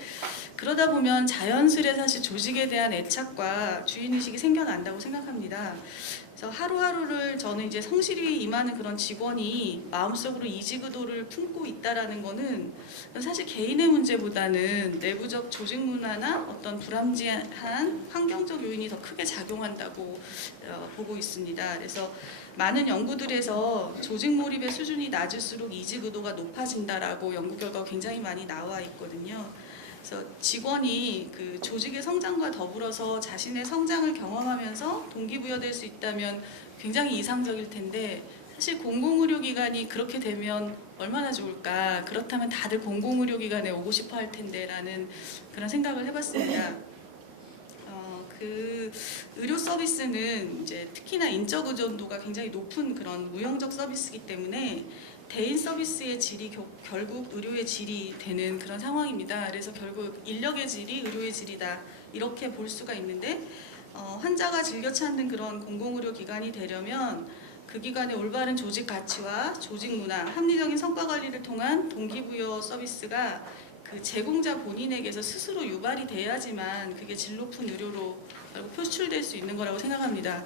그러다 보면 자연스레 사실 조직에 대한 애착과 주인의식이 생겨난다고 생각합니다. 그래서 하루하루를 저는 이제 성실히 임하는 그런 직원이 마음속으로 이직의도를 품고 있다라는 거는 사실 개인의 문제보다는 내부적 조직 문화나 어떤 불합리한 환경적 요인이 더 크게 작용한다고 보고 있습니다. 그래서 많은 연구들에서 조직 몰입의 수준이 낮을수록 이직 의도가 높아진다라고 연구 결과가 굉장히 많이 나와 있거든요. 그래서 직원이 그 조직의 성장과 더불어서 자신의 성장을 경험하면서 동기부여될 수 있다면 굉장히 이상적일 텐데 사실 공공의료기관이 그렇게 되면 얼마나 좋을까. 그렇다면 다들 공공의료기관에 오고 싶어 할 텐데라는 그런 생각을 해봤습니다. 그 의료 서비스는 이제 특히나 인적 의존도가 굉장히 높은 그런 무형적 서비스이기 때문에 대인 서비스의 질이 결국 의료의 질이 되는 그런 상황입니다. 그래서 결국 인력의 질이 의료의 질이다 이렇게 볼 수가 있는데 환자가 즐겨 찾는 그런 공공의료기관이 되려면 그 기관의 올바른 조직 가치와 조직 문화, 합리적인 성과 관리를 통한 동기부여 서비스가 그 제공자 본인에게서 스스로 유발이 돼야지만 그게 질 높은 의료로 표출될 수 있는 거라고 생각합니다.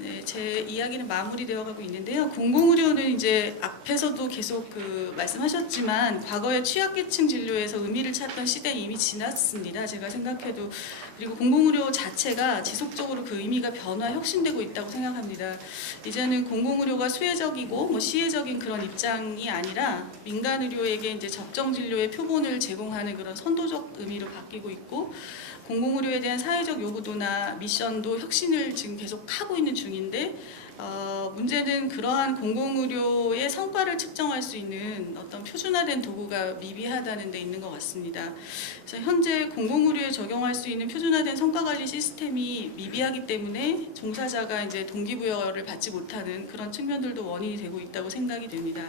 네, 제 이야기는 마무리되어 가고 있는데요. 공공의료는 이제 앞에서도 계속 말씀하셨지만 과거에 취약계층 진료에서 의미를 찾던 시대는 이미 지났습니다. 제가 생각해도. 그리고 공공의료 자체가 지속적으로 그 의미가 변화, 혁신되고 있다고 생각합니다. 이제는 공공의료가 수혜적이고 뭐 시혜적인 그런 입장이 아니라 민간의료에게 이제 적정 진료의 표본을 제공하는 그런 선도적 의미로 바뀌고 있고 공공의료에 대한 사회적 요구도나 미션도 혁신을 지금 계속 하고 있는 중인데 문제는 그러한 공공의료의 성과를 측정할 수 있는 어떤 표준화된 도구가 미비하다는 데 있는 것 같습니다. 그래서 현재 공공의료에 적용할 수 있는 표준화된 성과관리 시스템이 미비하기 때문에 종사자가 이제 동기부여를 받지 못하는 그런 측면들도 원인이 되고 있다고 생각이 됩니다.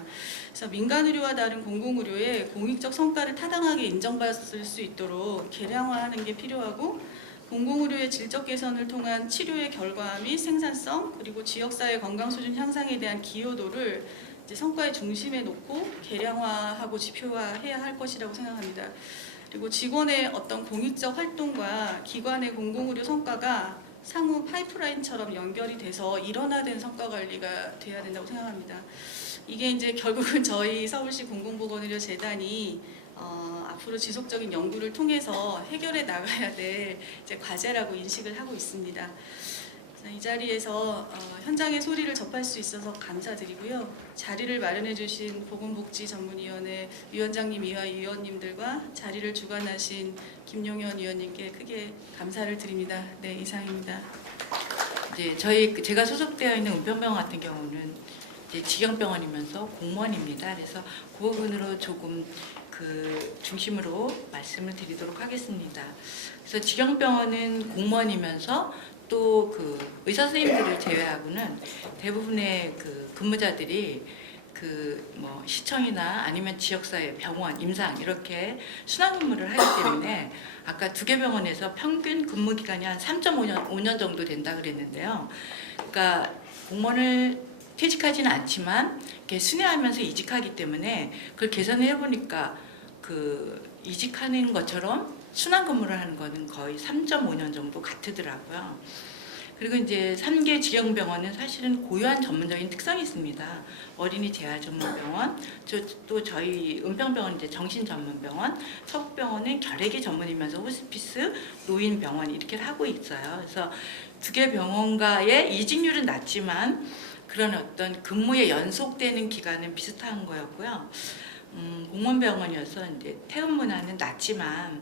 그래서 민간의료와 다른 공공의료의 공익적 성과를 타당하게 인정받을 수 있도록 개량화하는 게 필요하고 공공의료의 질적 개선을 통한 치료의 결과 및 생산성 그리고 지역사회 건강 수준 향상에 대한 기여도를 이제 성과의 중심에 놓고 개량화하고 지표화해야 할 것이라고 생각합니다. 그리고 직원의 어떤 공익적 활동과 기관의 공공의료 성과가 상호 파이프라인처럼 연결이 돼서 일원화된 성과 관리가 돼야 된다고 생각합니다. 이게 이제 결국은 저희 서울시 공공보건의료재단이 앞으로 지속적인 연구를 통해서 해결해 나가야 될 이제 과제라고 인식을 하고 있습니다. 이 자리에서 현장의 소리를 접할 수 있어서 감사드리고요. 자리를 마련해 주신 보건복지전문위원회 위원장님 이하 위원님들과 자리를 주관하신 김용현 위원님께 크게 감사를 드립니다. 네, 이상입니다. 이제 제가 소속되어 있는 은평병원 같은 경우는 이제 직영병원이면서 공무원입니다. 그래서 그 부분으로 조금 중심으로 말씀을 드리도록 하겠습니다. 그래서 직영병원은 공무원이면서 또 의사 선생님들을 제외하고는 대부분의 근무자들이 뭐 시청이나 아니면 지역사회, 병원, 임상 이렇게 순환 근무를 하기 때문에 아까 두 개 병원에서 평균 근무 기간이 한 3.5년 정도 된다 그랬는데요. 그러니까 공무원을 퇴직하지는 않지만 이렇게 순회하면서 이직하기 때문에 그걸 계산을 해보니까 이직하는 것처럼 순환 근무를 하는 거는 거의 3.5년 정도 같더라고요. 그리고 이제 3개 직영병원은 사실은 고유한 전문적인 특성이 있습니다. 어린이 재활 전문병원, 또 저희 은평병원 이제 정신 전문병원, 서북병원은 결핵이 전문이면서 호스피스, 노인병원 이렇게 하고 있어요. 그래서 두 개 병원과의 이직률은 낮지만 그런 어떤 근무에 연속되는 기간은 비슷한 거였고요. 공무원병원이어서 이제 퇴근 문화는 낮지만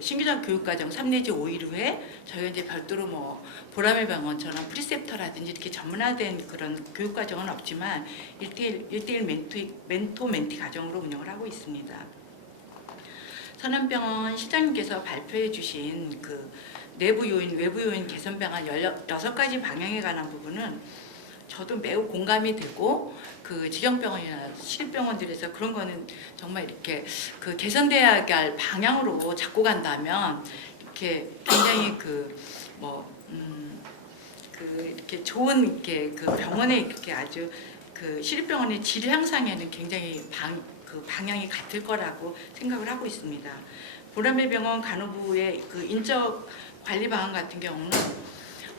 신규장 교육과정 3 내지 5일 후에 저희가 이제 별도로 뭐 보라매 병원처럼 프리셉터라든지 이렇게 전문화된 그런 교육과정은 없지만 1대1 멘토 멘티 과정으로 운영을 하고 있습니다. 선암병원 시장님께서 발표해 주신 내부 요인, 외부 요인 개선 방안 16가지 방향에 관한 부분은 저도 매우 공감이 되고 그 직영병원이나 시립병원들에서 그런 거는 정말 이렇게 그 개선돼야 할 방향으로 잡고 간다면 이렇게 굉장히 이렇게 좋은 이렇게 그 병원에 이렇게 아주 그 시립병원의 질 향상에는 굉장히 방향이 같을 거라고 생각을 하고 있습니다. 보람의 병원 간호부의 그 인적 관리 방안 같은 경우는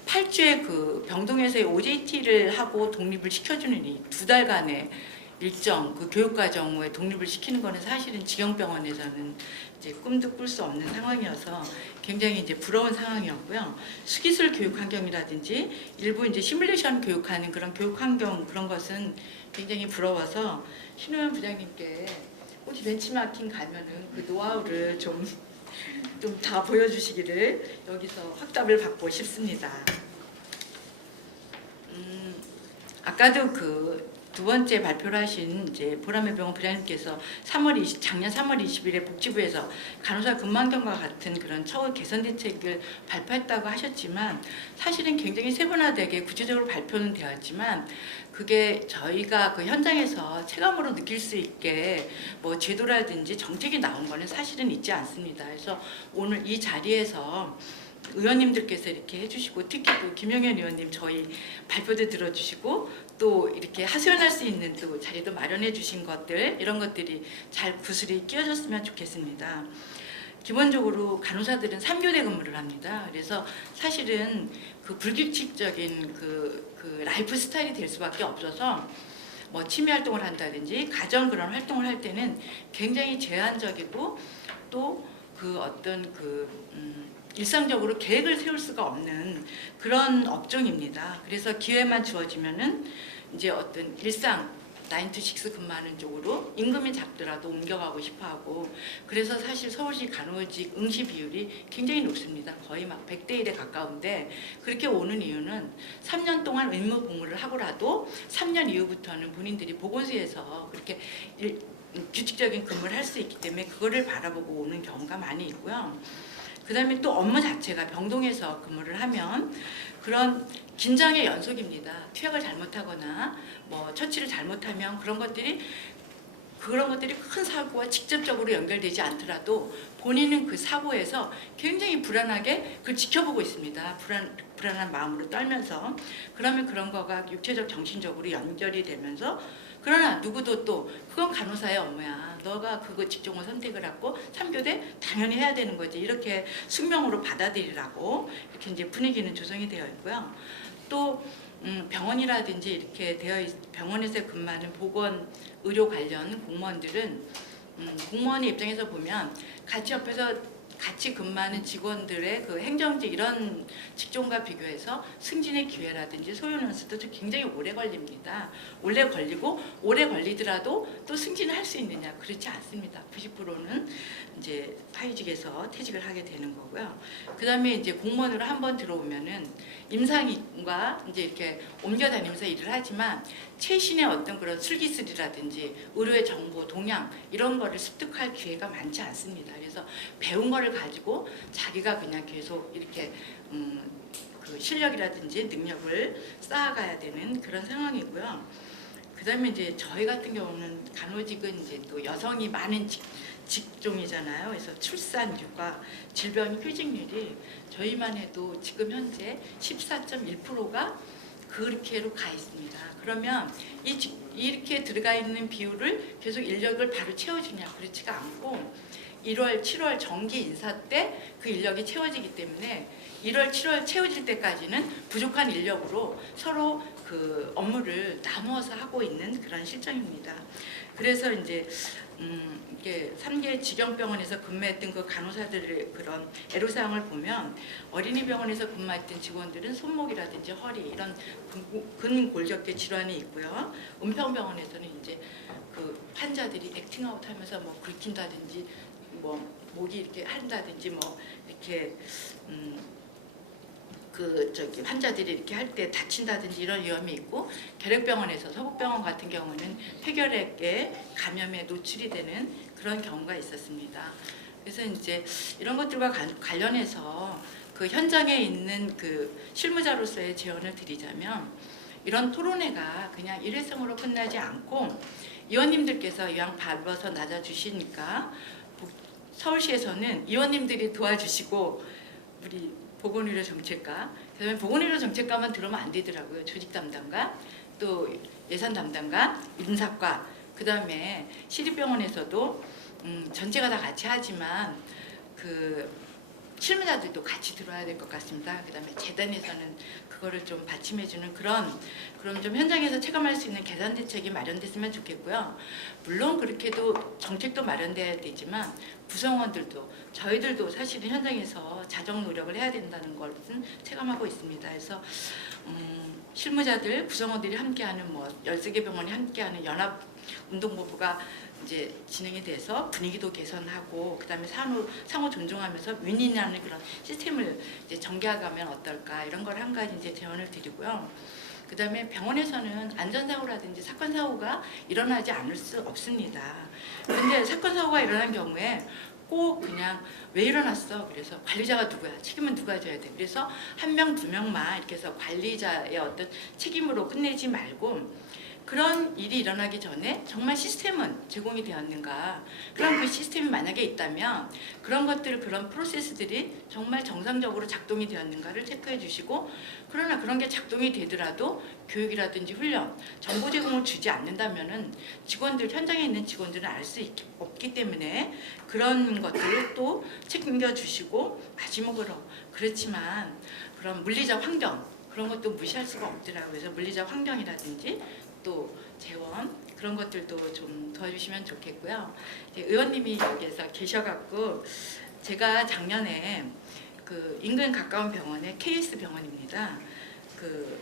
8주에 그 병동에서의 OJT를 하고 독립을 시켜주는 이 2달간의 일정 그 교육 과정에 독립을 시키는 거는 사실은 직영병원에서는 이제 꿈도 꿀 수 없는 상황이어서 굉장히 이제 부러운 상황이었고요. 수기술 교육 환경이라든지 일부 이제 시뮬레이션 교육하는 그런 교육 환경 그런 것은 굉장히 부러워서 신우현 부장님께 혹시 벤치마킹 가면은 그 노하우를 좀 다 보여주시기를 여기서 확답을 받고 싶습니다. 아까도 그 두 번째 발표를 하신 이제 보람의 병원 부장님께서 작년 3월 20일에 복지부에서 간호사 근무환경과 같은 그런 처우 개선 대책을 발표했다고 하셨지만 사실은 굉장히 세분화되게 구체적으로 발표는 되었지만 그게 저희가 그 현장에서 체감으로 느낄 수 있게 뭐 제도라든지 정책이 나온 거는 사실은 있지 않습니다. 그래서 오늘 이 자리에서 의원님들께서 이렇게 해주시고 특히 또 김영현 의원님 저희 발표도 들어주시고 또 이렇게 하소연할 수 있는 또 자리도 마련해 주신 것들 이런 것들이 잘 구슬이 끼워졌으면 좋겠습니다. 기본적으로 간호사들은 3교대 근무를 합니다. 그래서 사실은 그 불규칙적인 그 라이프 스타일이 될 수밖에 없어서 뭐 취미 활동을 한다든지 가정 그런 활동을 할 때는 굉장히 제한적이고 또 그 어떤 일상적으로 계획을 세울 수가 없는 그런 업종입니다. 그래서 기회만 주어지면은 이제 어떤 일상 9to6 근무하는 쪽으로 임금이 작더라도 옮겨가고 싶어하고 그래서 사실 서울시 간호직 응시 비율이 굉장히 높습니다. 거의 막 100대 1에 가까운데 그렇게 오는 이유는 3년 동안 의무 복무를 하고라도 3년 이후부터는 본인들이 보건소에서 그렇게 규칙적인 근무를 할 수 있기 때문에 그거를 바라보고 오는 경우가 많이 있고요. 그 다음에 또 업무 자체가 병동에서 근무를 하면 그런 긴장의 연속입니다. 투약을 잘못하거나 뭐 처치를 잘못하면 그런 것들이 큰 사고와 직접적으로 연결되지 않더라도 본인은 그 사고에서 굉장히 불안하게 그걸 지켜보고 있습니다. 불안한 마음으로 떨면서 그러면 그런 거가 육체적 정신적으로 연결이 되면서 그러나 누구도 또 그건 간호사의 업무야. 너가 그거 직종을 선택을 하고 3교대 당연히 해야 되는 거지. 이렇게 숙명으로 받아들이라고 이렇게 이제 분위기는 조성이 되어 있고요. 또 병원이라든지 이렇게 병원에서 근무하는 보건 의료 관련 공무원들은 공무원의 입장에서 보면 같이 옆에서 같이 근무하는 직원들의 그 행정직 이런 직종과 비교해서 승진의 기회라든지 소요는 수도 굉장히 오래 걸립니다. 오래 걸리고 오래 걸리더라도 또 승진을 할 수 있느냐 그렇지 않습니다. 90%는 이제 하위직에서 퇴직을 하게 되는 거고요. 그다음에 이제 공무원으로 한번 들어오면은 임상과 이제 이렇게 옮겨 다니면서 일을 하지만 최신의 어떤 그런 술기술이라든지 의료의 정보, 동향 이런 거를 습득할 기회가 많지 않습니다. 그래서 배운 거를 가지고 자기가 그냥 계속 이렇게 그 실력이라든지 능력을 쌓아가야 되는 그런 상황이고요. 그다음에 이제 저희 같은 경우는 간호직은 이제 또 여성이 많은 직종이잖아요. 그래서 출산, 육아, 질병 휴직률이 저희만 해도 지금 현재 14.1%가 그렇게로 가 있습니다. 그러면 이렇게 들어가 있는 비율을 계속 인력을 바로 채워주냐 그렇지가 않고 1월, 7월 정기 인사 때 그 인력이 채워지기 때문에 1월, 7월 채워질 때까지는 부족한 인력으로 서로 그 업무를 나누어서 하고 있는 그런 실정입니다. 그래서 이제 이게 3개 직영병원에서 근무했던 그 간호사들의 그런 애로사항을 보면 어린이병원에서 근무했던 직원들은 손목이라든지 허리 이런 근골격계 질환이 있고요. 은평병원에서는 이제 그 환자들이 액팅아웃 하면서 뭐 긁힌다든지 뭐 목이 이렇게 한다든지 뭐 이렇게 환자들이 이렇게 할 때 다친다든지 이런 위험이 있고 결핵병원에서 서북병원 같은 경우는 폐결핵에 감염에 노출이 되는 그런 경우가 있었습니다. 그래서 이제 이런 것들과 관련해서 그 현장에 있는 그 실무자로서의 제언을 드리자면 이런 토론회가 그냥 일회성으로 끝나지 않고 의원님들께서 이왕 밟아서 낮아주시니까 서울시에서는 의원님들이 도와주시고 우리 보건의료 정책과 그다음에 보건의료 정책과만 들으면 안 되더라고요. 조직 담당과 또 예산 담당과 인사과 그다음에 시립병원에서도 전체가 다 같이 하지만 그 실무자들도 같이 들어야 될 것 같습니다. 그다음에 재단에서는 그거를 좀 받침해주는 그럼 좀 현장에서 체감할 수 있는 개선 대책이 마련됐으면 좋겠고요. 물론 그렇게도 정책도 마련돼야 되지만 구성원들도 저희들도 사실은 현장에서 자정 노력을 해야 된다는 것은 체감하고 있습니다. 그래서 실무자들, 구성원들이 함께하는 뭐 13개 병원이 함께하는 연합 운동본부가 이제 진행이 돼서 분위기도 개선하고 그다음에 상호 존중하면서 윈윈하는 그런 시스템을 이제 전개해가면 어떨까 이런 걸 한 가지 이제 제언을 드리고요. 그다음에 병원에서는 안전사고라든지 사건 사고가 일어나지 않을 수 없습니다. 근데 사건 사고가 일어난 경우에 꼭 그냥 왜 일어났어? 그래서 관리자가 누구야? 책임은 누가 져야 돼? 그래서 한 명, 두 명만 이렇게 해서 관리자의 어떤 책임으로 끝내지 말고 그런 일이 일어나기 전에 정말 시스템은 제공이 되었는가? 그럼 그 시스템이 만약에 있다면 그런 것들, 그런 프로세스들이 정말 정상적으로 작동이 되었는가를 체크해 주시고 그러나 그런 게 작동이 되더라도 교육이라든지 훈련, 정보 제공을 주지 않는다면은 직원들, 현장에 있는 직원들은 알 수 없기 때문에 그런 것들을 또 책임져 주시고 마지막으로 그렇지만 그런 물리적 환경 그런 것도 무시할 수가 없더라고요. 그래서 물리적 환경이라든지 또 재원 그런 것들도 좀 도와주시면 좋겠고요. 의원님이 여기에서 계셔갖고 제가 작년에 그 인근 가까운 병원에 KS 병원입니다. 그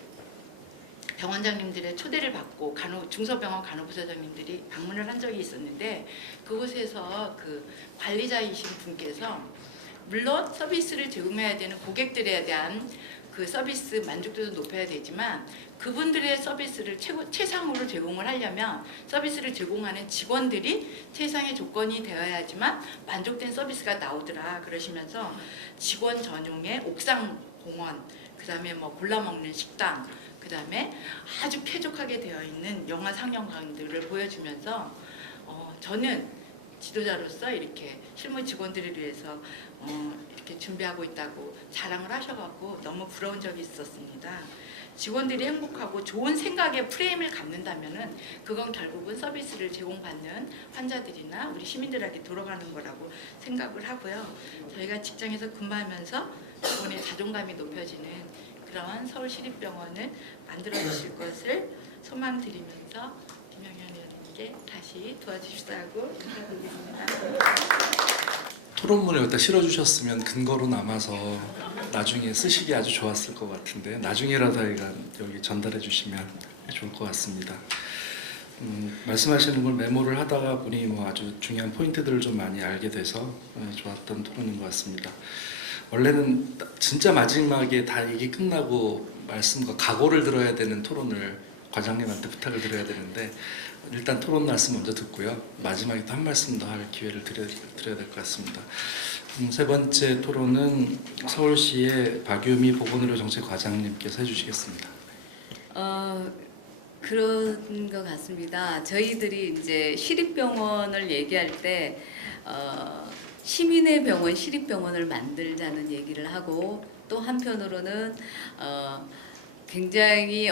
병원장님들의 초대를 받고 중소병원 간호부서장님들이 방문을 한 적이 있었는데 그곳에서 그 관리자이신 분께서 물론 서비스를 제공해야 되는 고객들에 대한 그 서비스 만족도도 높여야 되지만 그분들의 서비스를 최상으로 제공을 하려면 서비스를 제공하는 직원들이 최상의 조건이 되어야지만 만족된 서비스가 나오더라 그러시면서 직원 전용의 옥상 공원 그다음에 뭐 골라 먹는 식당 그다음에 아주 쾌적하게 되어 있는 영화 상영관들을 보여주면서 저는 지도자로서 이렇게 실무 직원들을 위해서 이렇게 준비하고 있다고 자랑을 하셔갖고 너무 부러운 적이 있었습니다. 직원들이 행복하고 좋은 생각의 프레임을 갖는다면은 그건 결국은 서비스를 제공받는 환자들이나 우리 시민들에게 돌아가는 거라고 생각을 하고요. 저희가 직장에서 근무하면서 직원의 자존감이 높여지는 그런 서울시립병원을 만들어 주실 것을 소망드리면서 김영현 의원님께 다시 도와주시라고 인사드리겠습니다. 토론문에 여기다 실어주셨으면 근거로 남아서 나중에 쓰시기 아주 좋았을 것 같은데 나중에라도 여기 전달해 주시면 좋을 것 같습니다. 말씀하시는 걸 메모를 하다가 보니 뭐 아주 중요한 포인트들을 좀 많이 알게 돼서 좋았던 토론인 것 같습니다. 원래는 진짜 마지막에 다 얘기 끝나고 말씀과 각오를 들어야 되는 토론을 과장님한테 부탁을 드려야 되는데 일단 토론 말씀 먼저 듣고요. 마지막에 또 한 말씀 더 할 기회를 드려야 될 것 같습니다. 세 번째 토론은 서울시의 박유미 보건의료 정책과장님께서 해주시겠습니다. 그런 것 같습니다. 저희들이 이제 시립병원을 얘기할 때 시민의 병원, 시립병원을 만들자는 얘기를 하고 또 한편으로는 굉장히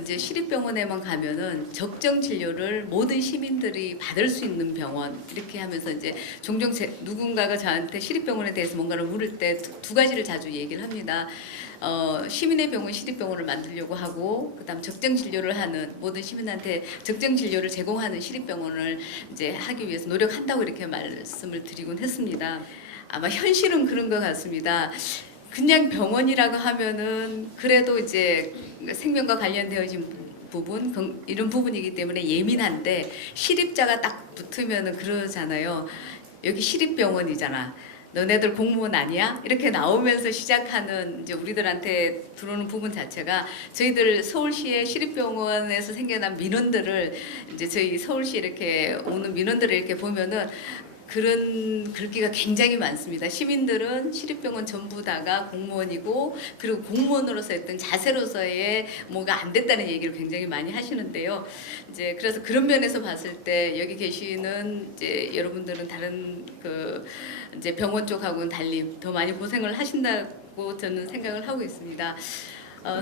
이제 시립병원에만 가면은 적정 진료를 모든 시민들이 받을 수 있는 병원 이렇게 하면서 이제 종종 누군가가 저한테 시립병원에 대해서 뭔가를 물을 때 두 가지를 자주 얘기를 합니다. 시민의 병원, 시립병원을 만들려고 하고 그다음 적정 진료를 하는 모든 시민한테 적정 진료를 제공하는 시립병원을 이제 하기 위해서 노력한다고 이렇게 말씀을 드리곤 했습니다. 아마 현실은 그런 것 같습니다. 그냥 병원이라고 하면은 그래도 이제 생명과 관련되어진 부분 이런 부분이기 때문에 예민한데 시립자가 딱 붙으면은 그러잖아요. 여기 시립병원이잖아. 너네들 공무원 아니야? 이렇게 나오면서 시작하는 이제 우리들한테 들어오는 부분 자체가 저희들 서울시의 시립병원에서 생겨난 민원들을 이제 저희 서울시 이렇게 오는 민원들을 이렇게 보면은 그런 글귀가 굉장히 많습니다. 시민들은 시립병원 전부 다가 공무원이고 그리고 공무원으로서 했던 자세로서의 뭐가 안 됐다는 얘기를 굉장히 많이 하시는데요. 이제 그래서 그런 면에서 봤을 때 여기 계시는 이제 여러분들은 다른 그 이제 병원 쪽하고는 달리 더 많이 고생을 하신다고 저는 생각을 하고 있습니다.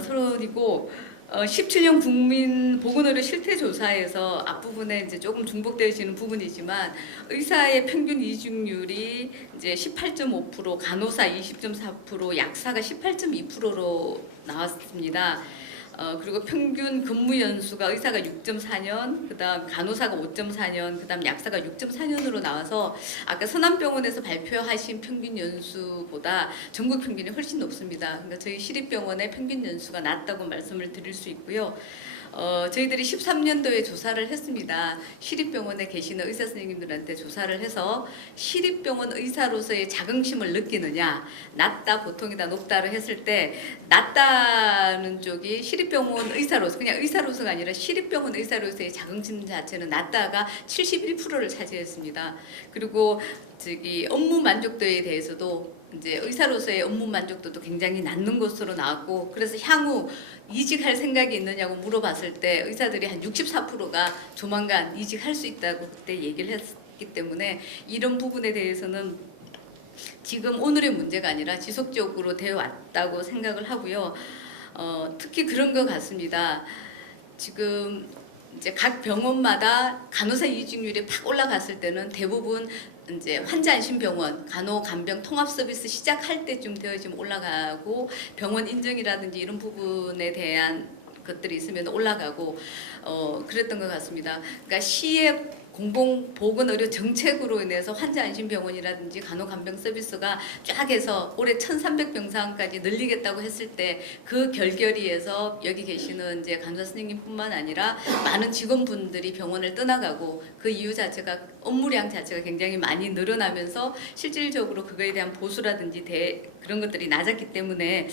서론이고 17년 국민 보건의료 실태조사에서 앞부분에 이제 조금 중복되어지는 부분이지만 의사의 평균 이직률이 이제 18.5%, 간호사 20.4%, 약사가 18.2%로 나왔습니다. 그리고 평균 근무 연수가 의사가 6.4년, 그다음 간호사가 5.4년, 그다음 약사가 6.4년으로 나와서 아까 서남병원에서 발표하신 평균 연수보다 전국 평균이 훨씬 높습니다. 그러니까 저희 시립병원의 평균 연수가 낮다고 말씀을 드릴 수 있고요. 저희들이 13년도에 조사를 했습니다. 시립병원에 계시는 의사 선생님들한테 조사를 해서 시립병원 의사로서의 자긍심을 느끼느냐, 낮다, 보통이다, 높다를 했을 때 낮다는 쪽이 시립병원 의사로서, 그냥 의사로서가 아니라 시립병원 의사로서의 자긍심 자체는 낮다가 71%를 차지했습니다. 그리고 업무 만족도에 대해서도 이제 의사로서의 업무 만족도도 굉장히 낮는 것으로 나왔고, 그래서 향후 이직할 생각이 있느냐고 물어봤을 때 의사들이 한 64%가 조만간 이직할 수 있다고 그때 얘기를 했기 때문에 이런 부분에 대해서는 지금 오늘의 문제가 아니라 지속적으로 되어 왔다고 생각을 하고요. 특히 그런 것 같습니다. 지금 이제 각 병원마다 간호사 이직률이 팍 올라갔을 때는 대부분 이제 환자 안심병원, 간호 간병 통합 서비스 시작할 때쯤 되어지면 올라가고 병원 인정이라든지 이런 부분에 대한 것들이 있으면 올라가고 그랬던 것 같습니다. 그러니까 시의 공공보건의료 정책으로 인해서 환자 안심병원이라든지 간호간병 서비스가 쫙 해서 올해 1,300병상까지 늘리겠다고 했을 때 그 결결이에서 여기 계시는 이제 간호사 선생님뿐만 아니라 많은 직원분들이 병원을 떠나가고 그 이유 자체가 업무량 자체가 굉장히 많이 늘어나면서 실질적으로 그거에 대한 보수라든지 그런 것들이 낮았기 때문에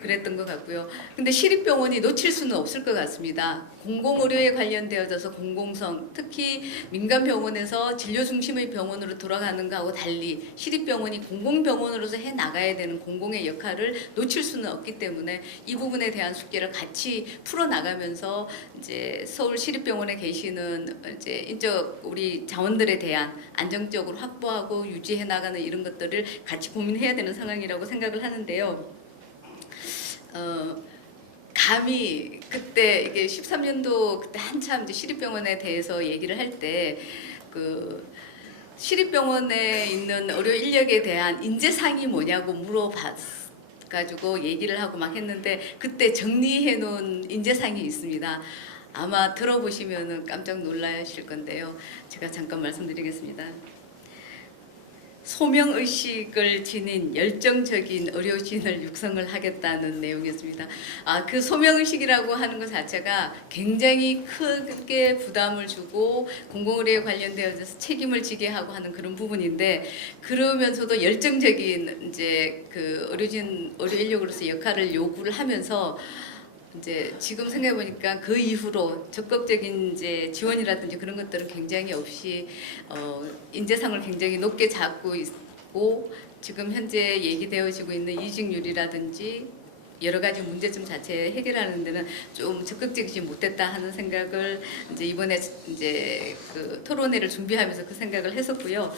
그랬던 것 같고요. 근데 시립병원이 놓칠 수는 없을 것 같습니다. 공공의료에 관련되어져서 공공성, 특히 민간병원에서 진료 중심의 병원으로 돌아가는 것하고 달리 시립병원이 공공병원으로서 해나가야 되는 공공의 역할을 놓칠 수는 없기 때문에 이 부분에 대한 숙제를 같이 풀어나가면서 이제 서울 시립병원에 계시는 이제 인적 우리 자원들에 대한 안정적으로 확보하고 유지해 나가는 이런 것들을 같이 고민해야 되는 상황이라고 생각을 하는데요. 감히 그때 이게 13년도 그때 한참 이제 시립병원에 대해서 얘기를 할 때 그 시립병원에 있는 의료 인력에 대한 인재상이 뭐냐고 물어가지고 얘기를 하고 막 했는데 그때 정리해 놓은 인재상이 있습니다. 아마 들어보시면은 깜짝 놀라실 건데요. 제가 잠깐 말씀드리겠습니다. 소명의식을 지닌 열정적인 의료진을 육성을 하겠다는 내용이었습니다. 그 소명의식이라고 하는 것 자체가 굉장히 크게 부담을 주고 공공의료에 관련되어서 책임을 지게 하고 하는 그런 부분인데 그러면서도 열정적인 이제 그 의료 인력으로서 역할을 요구를 하면서 이제 지금 생각해 보니까 그 이후로 적극적인 이제 지원이라든지 그런 것들은 굉장히 없이 인재상을 굉장히 높게 잡고 있고 지금 현재 얘기되어지고 있는 이직률이라든지 여러 가지 문제점 자체 해결하는 데는 좀 적극적이지 못했다 하는 생각을 이제 이번에 이제 그 토론회를 준비하면서 그 생각을 했었고요.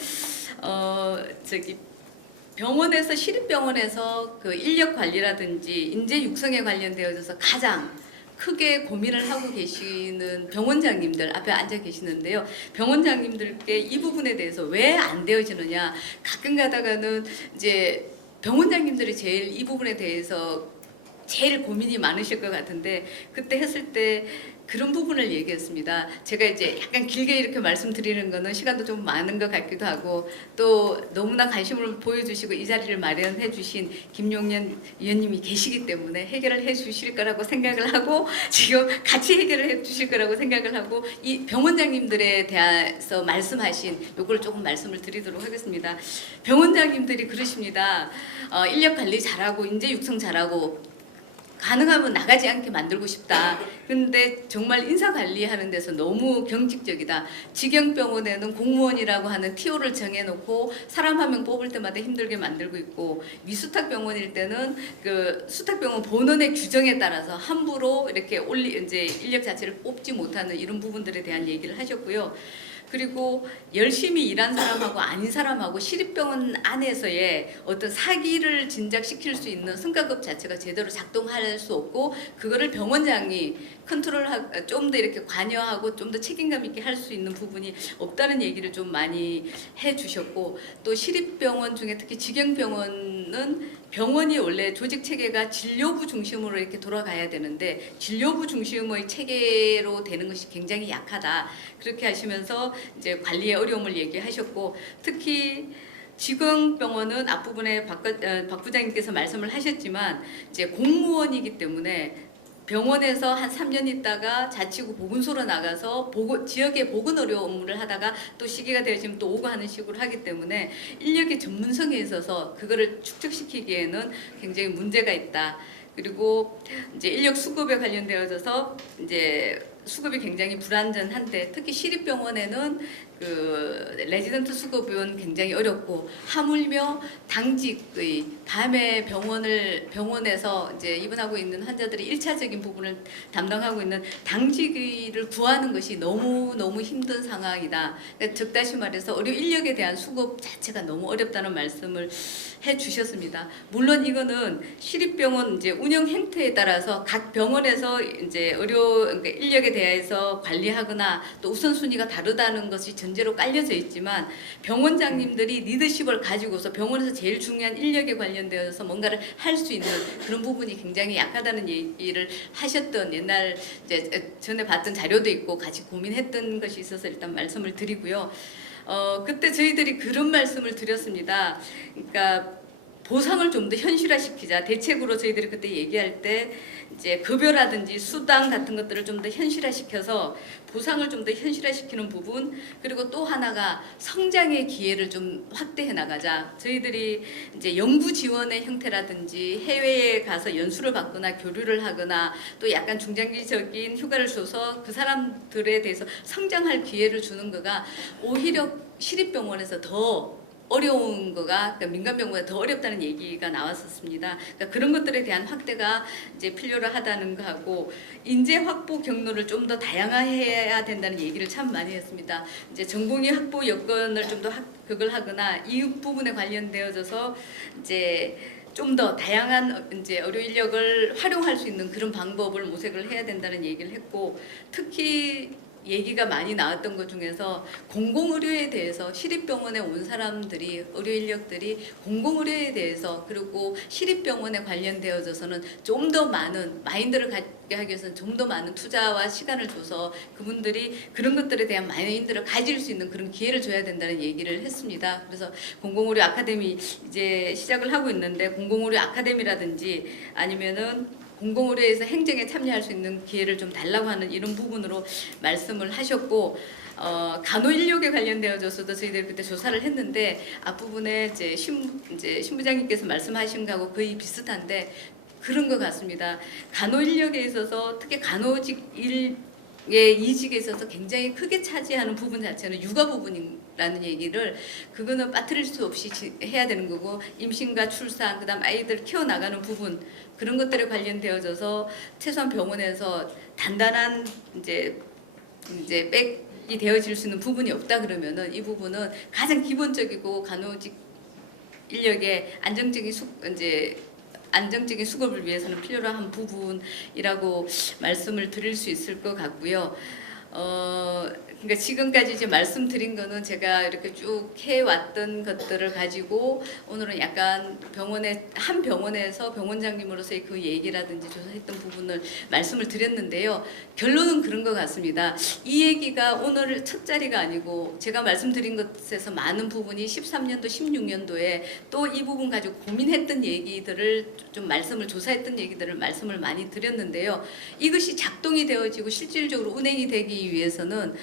병원에서 시립병원에서 그 인력 관리라든지 인재 육성에 관련되어져서 가장 크게 고민을 하고 계시는 병원장님들 앞에 앉아 계시는데요. 병원장님들께 이 부분에 대해서 왜 안 되어지느냐 가끔 가다가는 이제 병원장님들이 제일 이 부분에 대해서 제일 고민이 많으실 것 같은데 그때 했을 때 그런 부분을 얘기했습니다. 제가 이제 약간 길게 이렇게 말씀드리는 거는 시간도 좀 많은 것 같기도 하고 또 너무나 관심을 보여주시고 이 자리를 마련해 주신 김용년 위원님이 계시기 때문에 해결을 해 주실 거라고 생각을 하고 지금 같이 해결을 해 주실 거라고 생각을 하고 이 병원장님들에 대해서 말씀하신 요걸 조금 말씀을 드리도록 하겠습니다. 병원장님들이 그러십니다. 인력 관리 잘하고 인재 육성 잘하고 가능하면 나가지 않게 만들고 싶다. 근데 정말 인사 관리하는 데서 너무 경직적이다. 직영병원에는 공무원이라고 하는 TO를 정해놓고 사람 한 명 뽑을 때마다 힘들게 만들고 있고, 미수탁병원일 때는 그 수탁병원 본원의 규정에 따라서 함부로 이렇게 이제 인력 자체를 뽑지 못하는 이런 부분들에 대한 얘기를 하셨고요. 그리고 열심히 일한 사람하고 아닌 사람하고 시립병원 안에서의 어떤 사기를 진작시킬 수 있는 성과급 자체가 제대로 작동할 수 없고, 그거를 병원장이 컨트롤하고 좀 더 이렇게 관여하고 좀 더 책임감 있게 할 수 있는 부분이 없다는 얘기를 좀 많이 해주셨고, 또 시립병원 중에 특히 직영병원은 병원이 원래 조직 체계가 진료부 중심으로 이렇게 돌아가야 되는데 진료부 중심의 체계로 되는 것이 굉장히 약하다. 그렇게 하시면서 이제 관리의 어려움을 얘기하셨고, 특히 직영병원은 앞부분에 박 부장님께서 말씀을 하셨지만 이제 공무원이기 때문에 병원에서 한 3년 있다가 자치구 보건소로 나가서 지역의 보건 의료 업무를 하다가 또 시기가 되어지면 또 오고 하는 식으로 하기 때문에 인력의 전문성에 있어서 그거를 축적시키기에는 굉장히 문제가 있다. 그리고 이제 인력 수급에 관련되어져서 이제 수급이 굉장히 불안전한데, 특히 시립병원에는 그 레지던트 수급은 굉장히 어렵고, 하물며 당직의 밤에 병원에서 이제 입원하고 있는 환자들이 1차적인 부분을 담당하고 있는 당직의를 구하는 것이 너무 힘든 상황이다. 그러니까 즉 다시 말해서 의료 인력에 대한 수급 자체가 너무 어렵다는 말씀을 해주셨습니다. 물론 이거는 시립병원 이제 운영 행태에 따라서 각 병원에서 이제 그러니까 인력에 대해서 관리하거나 또 우선순위가 다르다는 것이 전제로 깔려져 있지만, 병원장님들이 리더십을 가지고서 병원에서 제일 중요한 인력에 관련되어서 뭔가를 할 수 있는 그런 부분이 굉장히 약하다는 얘기를 하셨던, 옛날 이제 전에 봤던 자료도 있고 같이 고민했던 것이 있어서 일단 말씀을 드리고요. 그때 저희들이 그런 말씀을 드렸습니다. 그러니까 보상을 좀 더 현실화시키자. 대책으로 저희들이 그때 얘기할 때 이제 급여라든지 수당 같은 것들을 좀 더 현실화시켜서 보상을 좀 더 현실화시키는 부분, 그리고 또 하나가 성장의 기회를 좀 확대해 나가자. 저희들이 이제 연구 지원의 형태라든지 해외에 가서 연수를 받거나 교류를 하거나 또 약간 중장기적인 휴가를 줘서 그 사람들에 대해서 성장할 기회를 주는 거가 오히려 시립병원에서 더 어려운 거가, 그러니까 민간병원에 더 어렵다는 얘기가 나왔었습니다. 그러니까 그런 것들에 대한 확대가 이제 필요로 하다는 거하고, 인재 확보 경로를 좀 더 다양화해야 된다는 얘기를 참 많이 했습니다. 이제 전공의 확보 여건을 좀 더 그걸 하거나 이 부분에 관련되어져서 이제 좀 더 다양한 이제 의료 인력을 활용할 수 있는 그런 방법을 모색을 해야 된다는 얘기를 했고, 특히 얘기가 많이 나왔던 것 중에서 공공의료에 대해서 시립병원에 온 사람들이, 의료 인력들이 공공의료에 대해서 그리고 시립병원에 관련되어져서는 좀 더 많은 마인드를 갖게 하기 위해서는 좀 더 많은 투자와 시간을 줘서 그분들이 그런 것들에 대한 마인드를 가질 수 있는 그런 기회를 줘야 된다는 얘기를 했습니다. 그래서 공공의료 아카데미 이제 시작을 하고 있는데, 공공의료 아카데미라든지 아니면은 공공의료에서 행정에 참여할 수 있는 기회를 좀 달라고 하는 이런 부분으로 말씀을 하셨고, 간호인력에 관련되어져서도 저희들이 그때 조사를 했는데 앞부분에 이제 신부장님께서 말씀하신 거하고 거의 비슷한데 그런 것 같습니다. 간호인력에 있어서 특히 간호직 이직에 있어서 굉장히 크게 차지하는 부분 자체는 육아 부분이라는 얘기를, 그거는 빠뜨릴 수 없이 해야 되는 거고, 임신과 출산, 그다음 아이들 키워나가는 부분, 그런 것들에 관련되어져서 최소한 병원에서 단단한 이제 백이 되어질 수 있는 부분이 없다 그러면은 이 부분은 가장 기본적이고 간호직 인력의 안정적인 수급을 위해서는 필요로 한 부분이라고 말씀을 드릴 수 있을 것 같고요. 그러니까 지금까지 이제 말씀드린 거는 제가 이렇게 쭉 해왔던 것들을 가지고 오늘은 약간 한 병원에서 병원장님으로서의 그 얘기라든지 조사했던 부분을 말씀을 드렸는데요. 결론은 그런 것 같습니다. 이 얘기가 오늘 첫 자리가 아니고 제가 말씀드린 것에서 많은 부분이 13년도, 16년도에 또 이 부분 가지고 고민했던 얘기들을 좀 조사했던 얘기들을 말씀을 많이 드렸는데요. 이것이 작동이 되어지고 실질적으로 운행이 되기 위해서는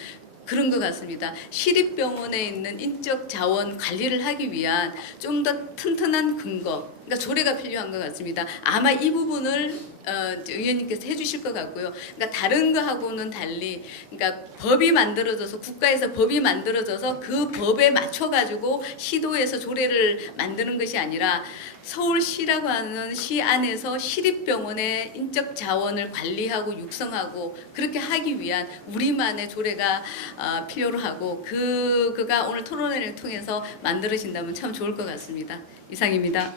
그런 것 같습니다. 시립병원에 있는 인적 자원 관리를 하기 위한 좀 더 튼튼한 근거, 그러니까 조례가 필요한 것 같습니다. 아마 이 부분을 의원님께서 해주실 것 같고요. 그러니까 다른 거하고는 달리, 그러니까 법이 만들어져서 국가에서 법이 만들어져서 그 법에 맞춰가지고 시도에서 조례를 만드는 것이 아니라 서울시라고 하는 시 안에서 시립병원의 인적 자원을 관리하고 육성하고 그렇게 하기 위한 우리만의 조례가 필요로 하고 그가 오늘 토론회를 통해서 만들어진다면 참 좋을 것 같습니다. 이상입니다.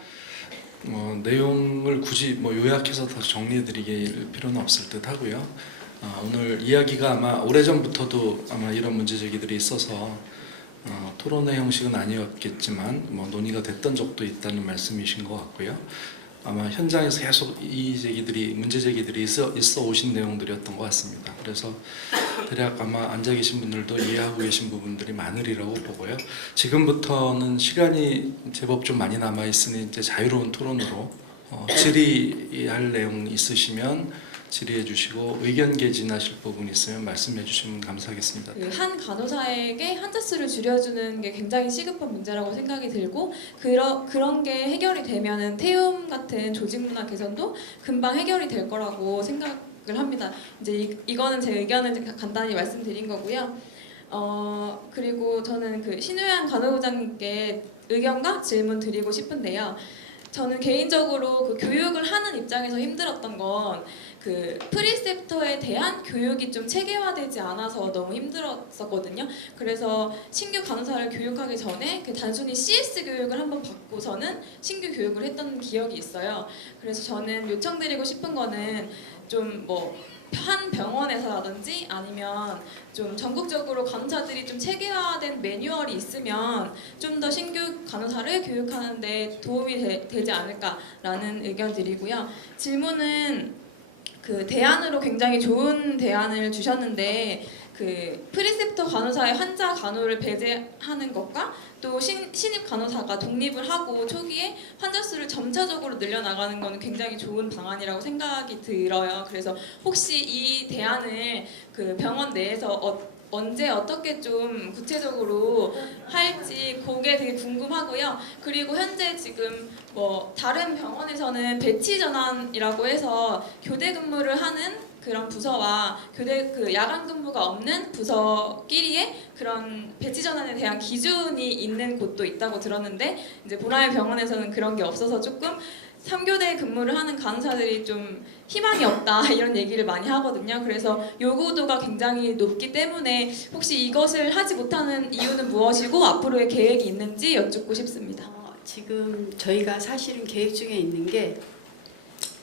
내용을 굳이 요약해서 더 정리해드릴 필요는 없을 듯 하고요. 오늘 이야기가 아마 오래전부터도 아마 이런 문제 제기들이 있어서 토론회 형식은 아니었겠지만 논의가 됐던 적도 있다는 말씀이신 것 같고요. 아마 현장에서 계속 문제 제기들이 있어 오신 내용들이었던 것 같습니다. 그래서 대략 아마 앉아 계신 분들도 이해하고 계신 부분들이 많으리라고 보고요. 지금부터는 시간이 제법 좀 많이 남아 있으니 이제 자유로운 토론으로 질의할 내용 있으시면 질의해 주시고 의견 개진하실 부분 있으면 말씀해 주시면 감사하겠습니다. 한 간호사에게 환자 수를 줄여주는 게 굉장히 시급한 문제라고 생각이 들고 그런 게 해결이 되면은 태움 같은 조직 문화 개선도 금방 해결이 될 거라고 생각을 합니다. 이제 이거는 제 의견을 간단히 말씀드린 거고요. 그리고 저는 그 신우양 간호부장님께 의견과 질문 드리고 싶은데요. 저는 개인적으로 그 교육을 하는 입장에서 힘들었던 건 그 프리셉터에 대한 교육이 좀 체계화되지 않아서 너무 힘들었었거든요. 그래서 신규 간호사를 교육하기 전에 그 단순히 CS 교육을 한번 받고서는 신규 교육을 했던 기억이 있어요. 그래서 저는 요청드리고 싶은 거는 좀 한 병원에서라든지 아니면 좀 전국적으로 간호사들이 좀 체계화된 매뉴얼이 있으면 좀 더 신규 간호사를 교육하는 데 도움이 되지 않을까라는 의견 드리고요. 질문은 그 대안으로 굉장히 좋은 대안을 주셨는데 그 프리셉터 간호사의 환자 간호를 배제하는 것과 또 신입 간호사가 독립을 하고 초기에 환자 수를 점차적으로 늘려나가는 것은 굉장히 좋은 방안이라고 생각이 들어요. 그래서 혹시 이 대안을 그 병원 내에서 언제 어떻게 좀 구체적으로 할지 그게 되게 궁금하고요. 그리고 현재 지금 다른 병원에서는 배치 전환이라고 해서 교대 근무를 하는 그런 부서와 야간 근무가 없는 부서끼리의 그런 배치 전환에 대한 기준이 있는 곳도 있다고 들었는데 이제 보라의 병원에서는 그런 게 없어서 조금 3교대 근무를 하는 간호사들이 좀 희망이 없다 이런 얘기를 많이 하거든요. 그래서 요구도가 굉장히 높기 때문에 혹시 이것을 하지 못하는 이유는 무엇이고 앞으로의 계획이 있는지 여쭙고 싶습니다. 지금 저희가 사실은 계획 중에 있는 게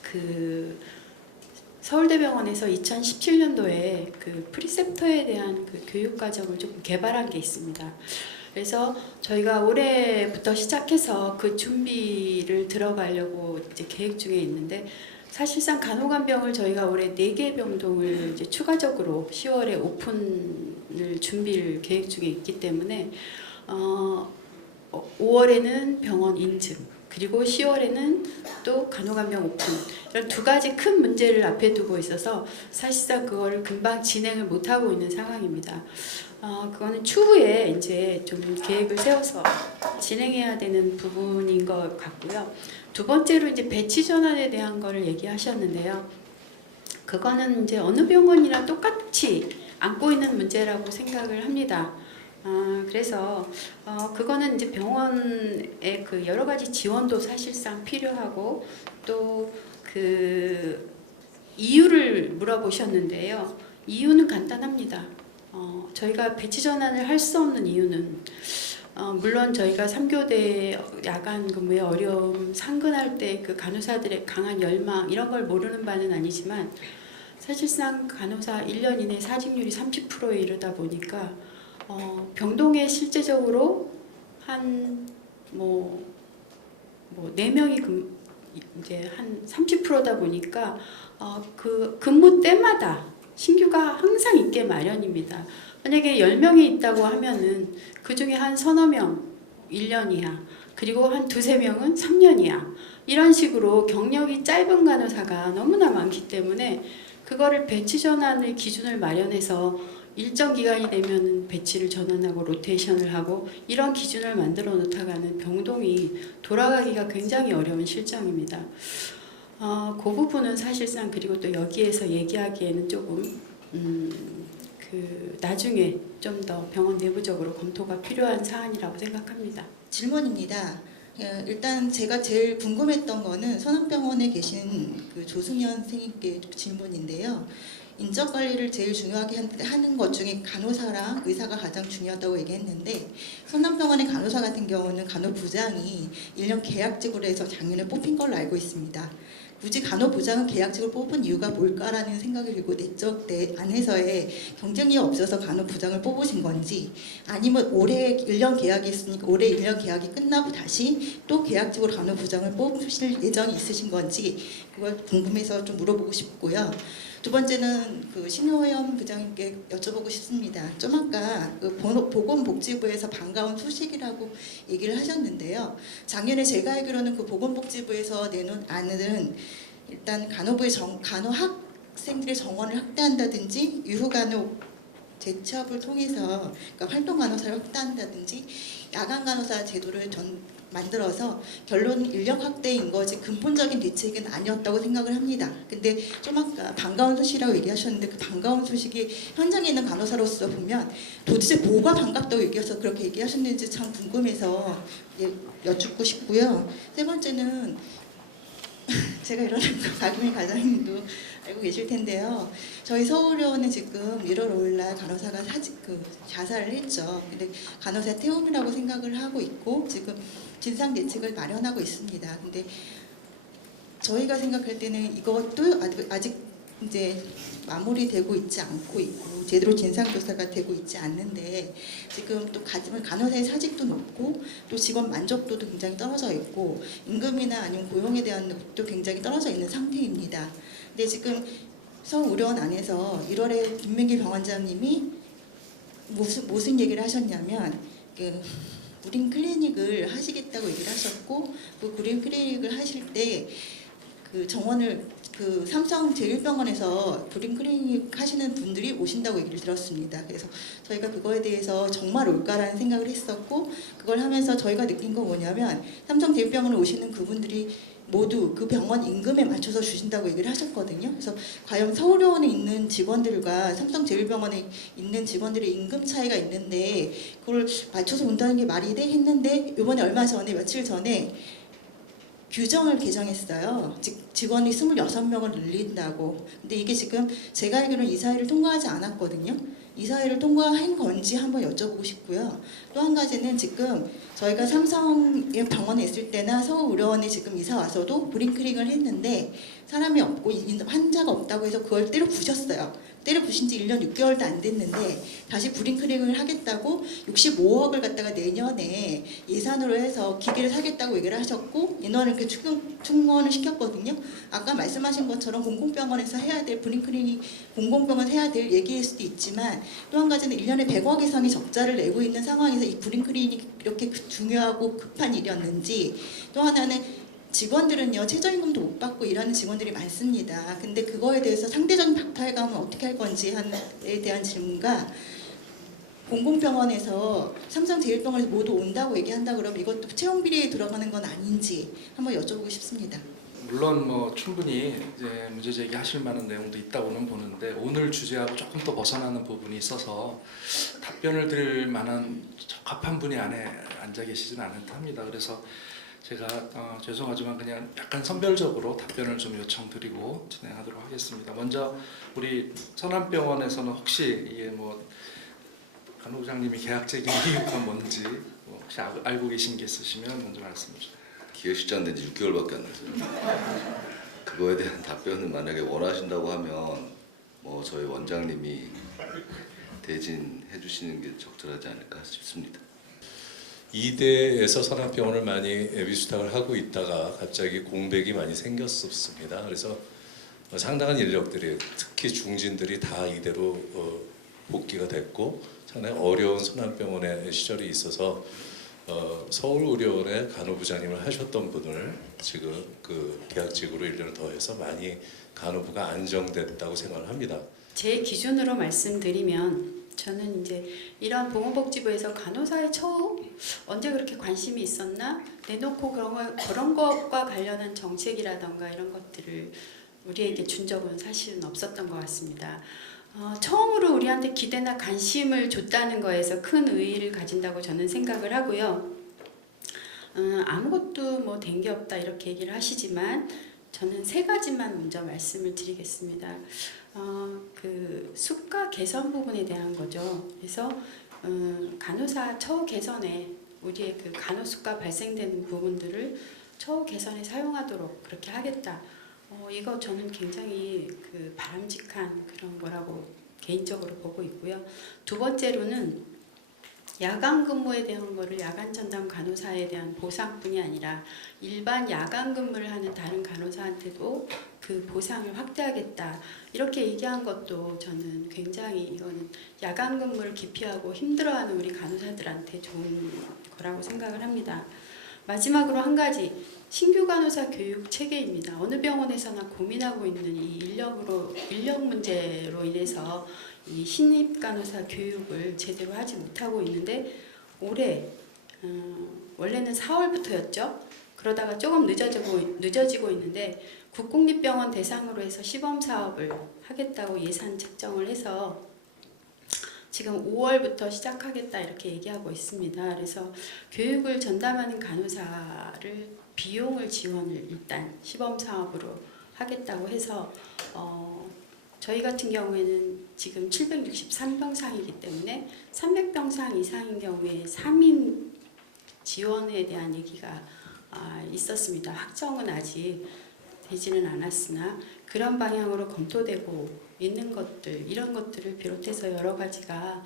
그 서울대병원에서 2017년도에 그 프리셉터에 대한 그 교육 과정을 좀 개발한 게 있습니다. 그래서 저희가 올해부터 시작해서 그 준비를 들어가려고 이제 계획 중에 있는데 사실상 간호간병을 저희가 올해 4개 병동을 이제 추가적으로 10월에 오픈을 준비를 계획 중에 있기 때문에 5월에는 병원 인증 그리고 10월에는 또 간호간병 오픈 이런 두 가지 큰 문제를 앞에 두고 있어서 사실상 그거를 금방 진행을 못하고 있는 상황입니다. 그거는 추후에 이제 좀 계획을 세워서 진행해야 되는 부분인 것 같고요. 두 번째로 이제 배치 전환에 대한 거를 얘기하셨는데요. 그거는 이제 어느 병원이나 똑같이 안고 있는 문제라고 생각을 합니다. 그래서 그거는 이제 병원의 그 여러 가지 지원도 사실상 필요하고 또 그 이유를 물어보셨는데요. 이유는 간단합니다. 저희가 배치 전환을 할 수 없는 이유는 물론 저희가 3교대 야간 근무의 어려움, 상근할 때 그 간호사들의 강한 열망 이런 걸 모르는 바는 아니지만 사실상 간호사 1년 이내 사직률이 30%에 이르다 보니까 병동에 실제적으로 한 4명이 이제 한 30%다 보니까 그 근무 때마다 신규가 항상 있게 마련입니다. 만약에 10명이 있다고 하면은 그 중에 한 서너 명 1년 이하 그리고 한 2~3명은 3년 이하 이런 식으로 경력이 짧은 간호사가 너무나 많기 때문에 그거를 배치 전환을 기준을 마련해서 일정 기간이 되면 배치를 전환하고 로테이션을 하고 이런 기준을 만들어 놓다가는 병동이 돌아가기가 굉장히 어려운 실정입니다. 그 부분은 사실상 그리고 또 여기에서 얘기하기에는 조금 나중에 좀 더 병원 내부적으로 검토가 필요한 사안이라고 생각합니다. 질문입니다. 일단 제가 제일 궁금했던 거는 선암병원에 계신 그 조승현 선생님께 질문인데요. 인적 관리를 제일 중요하게 하는 것 중에 간호사랑 의사가 가장 중요하다고 얘기했는데 선암병원의 간호사 같은 경우는 간호부장이 1년 계약직으로 해서 작년에 뽑힌 걸로 알고 있습니다. 굳이 간호부장은 계약직을 뽑은 이유가 뭘까라는 생각이 들고 내적 내 안에서의 경쟁이 없어서 간호부장을 뽑으신 건지 아니면 올해 1년 계약이 있으니까 올해 1년 계약이 끝나고 다시 또 계약직으로 간호부장을 뽑으실 예정이 있으신 건지 그걸 궁금해서 좀 물어보고 싶고요. 두 번째는 그 신호연 부장님께 여쭤보고 싶습니다. 좀 아까 그 보건복지부에서 반가운 소식이라고 얘기를 하셨는데요. 작년에 제가 알기로는 그 보건복지부에서 내놓은 안은 일단 간호학생들의 정원을 확대한다든지 유후간호 재취업을 통해서 그러니까 활동 간호사를 확대한다든지 야간 간호사 제도를 만들어서 결론은 인력 확대인 거지 근본적인 대책은 아니었다고 생각을 합니다. 근데 좀 아까 반가운 소식이라고 얘기하셨는데 그 반가운 소식이 현장에 있는 간호사로서 보면 도대체 뭐가 반갑다고 얘기해서 그렇게 얘기하셨는지 참 궁금해서 여쭙고 싶고요. 세 번째는 제가 이런 박유민 과장님도 알고 계실 텐데요. 저희 서울의원은 지금 1월 5일날 간호사가 자살을 했죠. 근데 간호사 태움이라고 생각을 하고 있고 지금 진상 대책을 마련하고 있습니다. 근데 저희가 생각할 때는 이것도 아직 이제 마무리되고 있지 않고 있고 제대로 진상조사가 되고 있지 않는데 지금 또 간호사의 사직도 높고 또 직원 만족도도 굉장히 떨어져 있고 임금이나 아니면 고용에 대한 것도 굉장히 떨어져 있는 상태입니다. 근데 지금 서울의료원 안에서 1월에 김민기 병원장님이 무슨 얘기를 하셨냐면 구린 클리닉을 하시겠다고 얘기를 하셨고 그 구린 클리닉을 하실 때 그 정원을 그 삼성제일병원에서 구린 클리닉 하시는 분들이 오신다고 얘기를 들었습니다. 그래서 저희가 그거에 대해서 정말 올까라는 생각을 했었고 그걸 하면서 저희가 느낀 건 뭐냐면 삼성제일병원에 오시는 그분들이 모두 그 병원 임금에 맞춰서 주신다고 얘기를 하셨거든요. 그래서 과연 서울의원에 있는 직원들과 삼성제일병원에 있는 직원들의 임금 차이가 있는데 그걸 맞춰서 온다는 게 말이 돼? 했는데 이번에 며칠 전에 규정을 개정했어요. 직원이 26명을 늘린다고. 근데 이게 지금 제가 알기로는 이사회를 통과하지 않았거든요. 이사회를 통과한 건지 한번 여쭤보고 싶고요. 또 한 가지는 지금 저희가 삼성의 병원에 있을 때나 서울의료원에 지금 이사 와서도 브링크링을 했는데 사람이 없고 환자가 없다고 해서 그걸 때려 부셨어요. 때려 부신 지 1년 6개월도 안 됐는데 다시 브링크링을 하겠다고 65억을 갖다가 내년에 예산으로 해서 기계를 사겠다고 얘기를 하셨고 인원을 이렇게 충원을 시켰거든요. 아까 말씀하신 것처럼 공공병원에서 해야 될 브링크링이 공공병원에서 해야 될 얘기일 수도 있지만 또 한 가지는 1년에 100억 이상의 적자를 내고 있는 상황에서 이 브링크링이 이렇게 중요하고 급한 일이었는지 또 하나는 직원들은요 최저임금도 못 받고 일하는 직원들이 많습니다. 근데 그거에 대해서 상대적인 박탈감은 어떻게 할 건지에 대한 질문과 공공병원에서 삼성제일병원에서 모두 온다고 얘기한다 그러면 이것도 채용 비리에 들어가는 건 아닌지 한번 여쭤보고 싶습니다. 물론 뭐 충분히 이제 문제 제기하실 만한 내용도 있다고는 보는데 오늘 주제하고 조금 더 벗어나는 부분이 있어서 답변을 드릴 만한 적합한 분이 안에 앉아 계시진 않은 듯합니다. 그래서 제가 죄송하지만 그냥 약간 선별적으로 답변을 좀 요청드리고 진행하도록 하겠습니다. 먼저 우리 선암병원에서는 혹시 이게 뭐 간호부장님이 계약적인 이유가 뭔지 혹시 알고 계신 게 있으시면 먼저 말씀해 주세요. 기획 시작된 지 6개월밖에 안 됐어요. 그거에 대한 답변을 만약에 원하신다고 하면 뭐 저희 원장님이 대진해 주시는 게 적절하지 않을까 싶습니다. 2대에서 선암병원을 많이 위수탁을 하고 있다가 갑자기 공백이 많이 생겼었습니다. 그래서 상당한 인력들이 특히 중진들이 다 이대로 복귀가 됐고 상당히 어려운 선암병원의 시절이 있어서 서울의료원의 간호부장님을 하셨던 분을 지금 그 계약직으로 1년을 더해서 많이 간호부가 안정됐다고 생각을 합니다. 제 기준으로 말씀드리면 저는 이제 이런 보건복지부에서 간호사의 처우 언제 그렇게 관심이 있었나 내놓고 그런 것과 관련한 정책이라던가 이런 것들을 우리에게 준 적은 사실은 없었던 것 같습니다. 처음으로 우리한테 기대나 관심을 줬다는 거에서 큰 의의를 가진다고 저는 생각을 하고요. 아무것도 뭐 된 게 없다 이렇게 얘기를 하시지만 저는 세 가지만 먼저 말씀을 드리겠습니다. 그 수가 개선 부분에 대한 거죠. 그래서 간호사 처우 개선에 우리의 그 간호수가 발생되는 부분들을 처우 개선에 사용하도록 그렇게 하겠다. 이거 저는 굉장히 그 바람직한 그런 거라고 개인적으로 보고 있고요. 두 번째로는 야간 근무에 대한 거를 야간 전담 간호사에 대한 보상뿐이 아니라 일반 야간 근무를 하는 다른 간호사한테도 그 보상을 확대하겠다 이렇게 얘기한 것도 저는 굉장히 이거는 야간 근무를 기피하고 힘들어하는 우리 간호사들한테 좋은 거라고 생각을 합니다. 마지막으로 한 가지 신규 간호사 교육 체계입니다. 어느 병원에서나 고민하고 있는 이 인력 문제로 인해서 이 신입 간호사 교육을 제대로 하지 못하고 있는데 올해 원래는 4월부터였죠. 그러다가 조금 늦어지고 있는데 국공립병원 대상으로 해서 시범 사업을 하겠다고 예산 책정을 해서 지금 5월부터 시작하겠다 이렇게 얘기하고 있습니다. 그래서 교육을 전담하는 간호사를 비용을 지원을 일단 시범 사업으로 하겠다고 해서 저희 같은 경우에는 지금 763병상이기 때문에 300병상 이상인 경우에 3인 지원에 대한 얘기가 있었습니다. 확정은 아직 되지는 않았으나 그런 방향으로 검토되고 있는 것들 이런 것들을 비롯해서 여러 가지가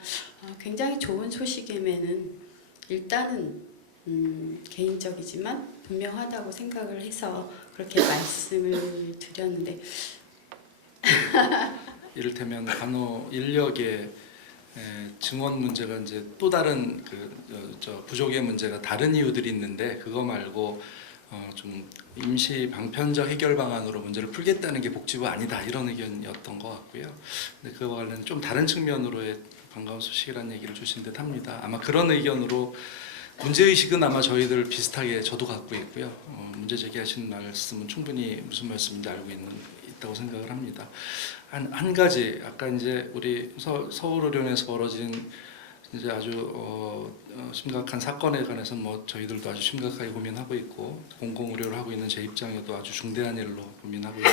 굉장히 좋은 소식임에는 일단은 개인적이지만 분명하다고 생각을 해서 그렇게 말씀을 드렸는데 이를테면 간호 인력의 증원 문제가 이제 또 다른 부족의 문제가 다른 이유들이 있는데 그거 말고 좀 임시 방편적 해결 방안으로 문제를 풀겠다는 게 복지부 아니다 이런 의견이었던 것 같고요. 근데 그와 관련 좀 다른 측면으로의 반가운 소식이라는 얘기를 주신 듯 합니다. 아마 그런 의견으로 문제의식은 아마 저희들 비슷하게 저도 갖고 있고요. 문제 제기하신 말씀은 충분히 무슨 말씀인지 알고 있다고 생각을 합니다. 한 가지 아까 이제 우리 서울의료원에서 벌어진 이제 아주 심각한 사건에 관해서 뭐 저희들도 아주 심각하게 고민하고 있고 공공의료를 하고 있는 제 입장에도 아주 중대한 일로 고민하고 있는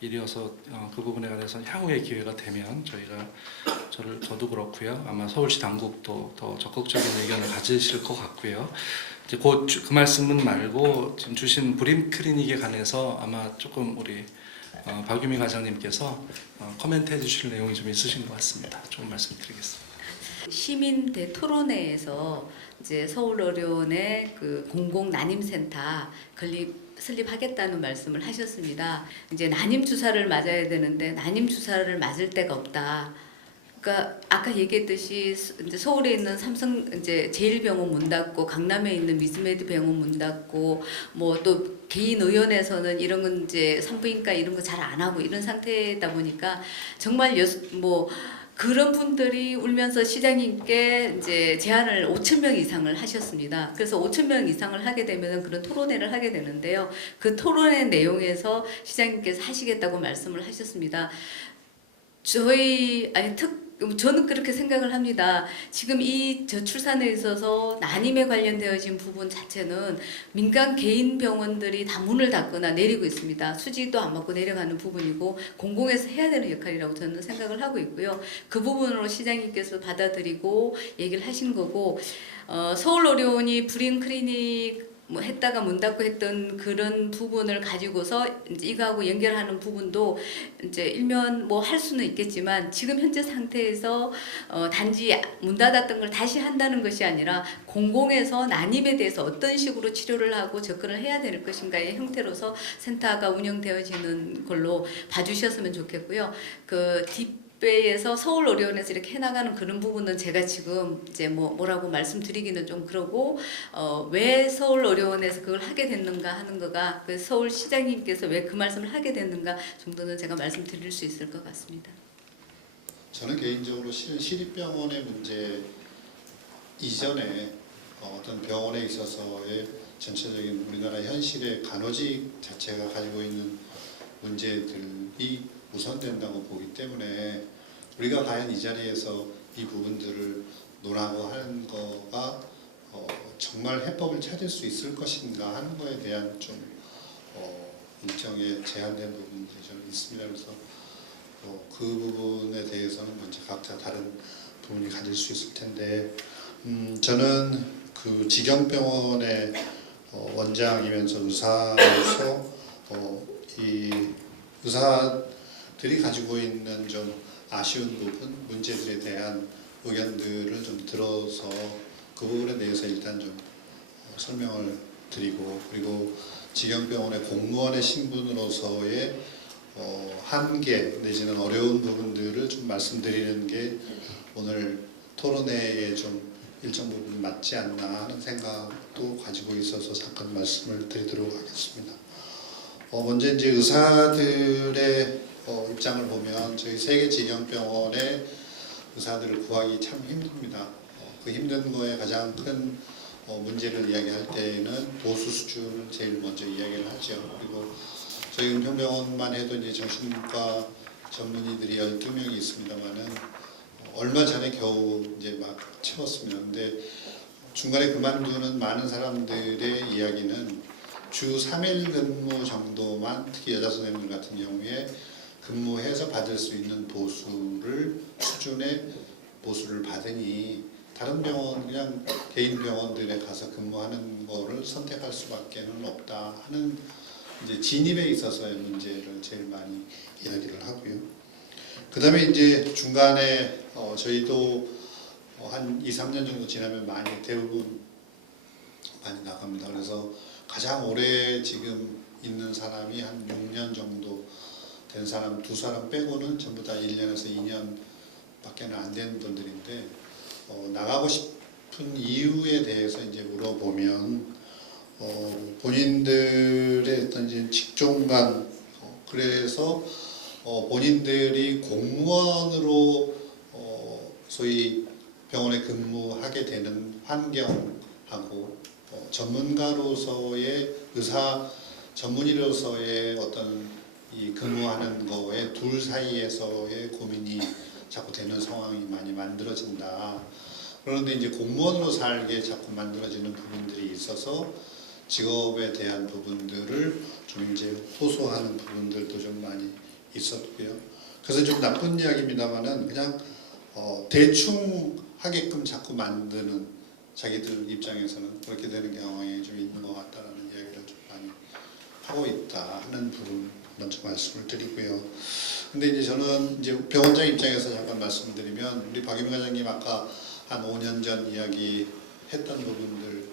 일이어서 그 부분에 관해서 향후에 기회가 되면 저희가 저도 그렇고요. 아마 서울시 당국도 더 적극적인 의견을 가지실 것 같고요. 이제 그 말씀은 말고 지금 주신 브림 클리닉에 관해서 아마 조금 우리 박유미 과장님께서 코멘트해 주실 내용이 좀 있으신 것 같습니다. 조금 말씀드리겠습니다. 시민 대토론회에서 이제 서울의료원의 그 공공 난임센터 설립하겠다는 말씀을 하셨습니다. 이제 난임 주사를 맞아야 되는데 난임 주사를 맞을 데가 없다. 그러니까 아까 얘기했듯이 이제 서울에 있는 삼성 이제 제일병원 문 닫고 강남에 있는 미즈메드 병원 문 닫고 뭐 또 개인 의원에서는 이런 건 이제 산부인과 이런 거 잘 안 하고 이런 상태다 보니까 정말 뭐 그런 분들이 울면서 시장님께 이제 제안을 5,000명 이상을 하셨습니다. 그래서 5,000명 이상을 하게 되면 그런 토론회를 하게 되는데요. 그 토론회 내용에서 시장님께서 하시겠다고 말씀을 하셨습니다. 저는 그렇게 생각을 합니다. 지금 이 저출산에 있어서 난임에 관련되어진 부분 자체는 민간 개인 병원들이 다 문을 닫거나 내리고 있습니다. 수지도 안 받고 내려가는 부분이고 공공에서 해야 되는 역할이라고 저는 생각을 하고 있고요. 그 부분으로 시장님께서 받아들이고 얘기를 하신 거고 서울의료원이 브림 클리닉 뭐 했다가 문 닫고 했던 그런 부분을 가지고서 이제 이거하고 연결하는 부분도 이제 일면 뭐 할 수는 있겠지만 지금 현재 상태에서 단지 문 닫았던 걸 다시 한다는 것이 아니라 공공에서 난임에 대해서 어떤 식으로 치료를 하고 접근을 해야 될 것인가의 형태로서 센터가 운영되어지는 걸로 봐주셨으면 좋겠고요. 그 에서 서울의료원에서 이렇게 해나가는 그런 부분은 제가 지금 이제 뭐라고 말씀드리기는 좀 그러고 왜 서울의료원에서 그걸 하게 됐는가 하는 거가 그 서울시장님께서 왜 그 말씀을 하게 됐는가 정도는 제가 말씀드릴 수 있을 것 같습니다. 저는 개인적으로 실은 시립병원의 문제 이전에 어떤 병원에 있어서의 전체적인 우리나라 현실의 간호직 자체가 가지고 있는 문제들이 우선된다고 보기 때문에 우리가 과연 이 자리에서 이 부분들을 논하고 하는 거가 정말 해법을 찾을 수 있을 것인가 하는 거에 대한 좀 일정의 제한된 부분들이 좀 있습니다. 그래서 그 부분에 대해서는 먼저 각자 다른 부분이 가질 수 있을 텐데 저는 그 직영병원의 원장이면서 의사로서 이 의사들이 가지고 있는 좀 아쉬운 부분, 문제들에 대한 의견들을 좀 들어서 그 부분에 대해서 일단 좀 설명을 드리고, 그리고 직영병원의 공무원의 신분으로서의 한계 내지는 어려운 부분들을 좀 말씀드리는 게 오늘 토론회에 좀 일정 부분 맞지 않나 하는 생각도 가지고 있어서 잠깐 말씀을 드리도록 하겠습니다. 먼저 이제 의사들의 입장을 보면 저희 세계직영병원의 의사들을 구하기 참 힘듭니다. 그 힘든 거에 가장 큰 문제를 이야기할 때에는 보수 수준을 제일 먼저 이야기를 하죠. 그리고 저희 은평병원만 해도 이제 정신과 전문의들이 12명이 있습니다만은 얼마 전에 겨우 이제 막 채웠습니다. 근데 중간에 그만두는 많은 사람들의 이야기는 주 3일 근무 정도만, 특히 여자 선생님들 같은 경우에 근무해서 받을 수 있는 수준의 보수를 받으니 다른 병원, 그냥 개인 병원들에 가서 근무하는 거를 선택할 수밖에는 없다 하는 이제 진입에 있어서의 문제를 제일 많이 이야기를 하고요. 그 다음에 이제 중간에 저희도 한 2, 3년 정도 지나면 대부분 많이 나갑니다. 그래서 가장 오래 지금 있는 사람이 한 6년 정도 된 사람, 2사람 빼고는 전부 다 1년에서 2년밖에 안 되는 분들인데 나가고 싶은 이유에 대해서 이제 물어보면 본인들의 어떤 이제 직종관, 그래서 본인들이 공무원으로 소위 병원에 근무하게 되는 환경하고 전문가로서의 의사 전문의로서의 어떤 이 근무하는 거에 둘 사이에서의 고민이 자꾸 되는 상황이 많이 만들어진다. 그런데 이제 공무원으로 살게 자꾸 만들어지는 부분들이 있어서 직업에 대한 부분들을 좀 이제 호소하는 부분들도 좀 많이 있었고요. 그래서 좀 나쁜 이야기입니다만은 그냥 대충 하게끔 자꾸 만드는 자기들 입장에서는 그렇게 되는 경향이 좀 있는 것 같다라는 이야기를 좀 많이 하고 있다 하는 부분 먼저 말씀을 드리고요. 근데 이제 저는 이제 병원장 입장에서 잠깐 말씀드리면 우리 박유민 과장님 아까 한 5년 전 이야기했던 부분들,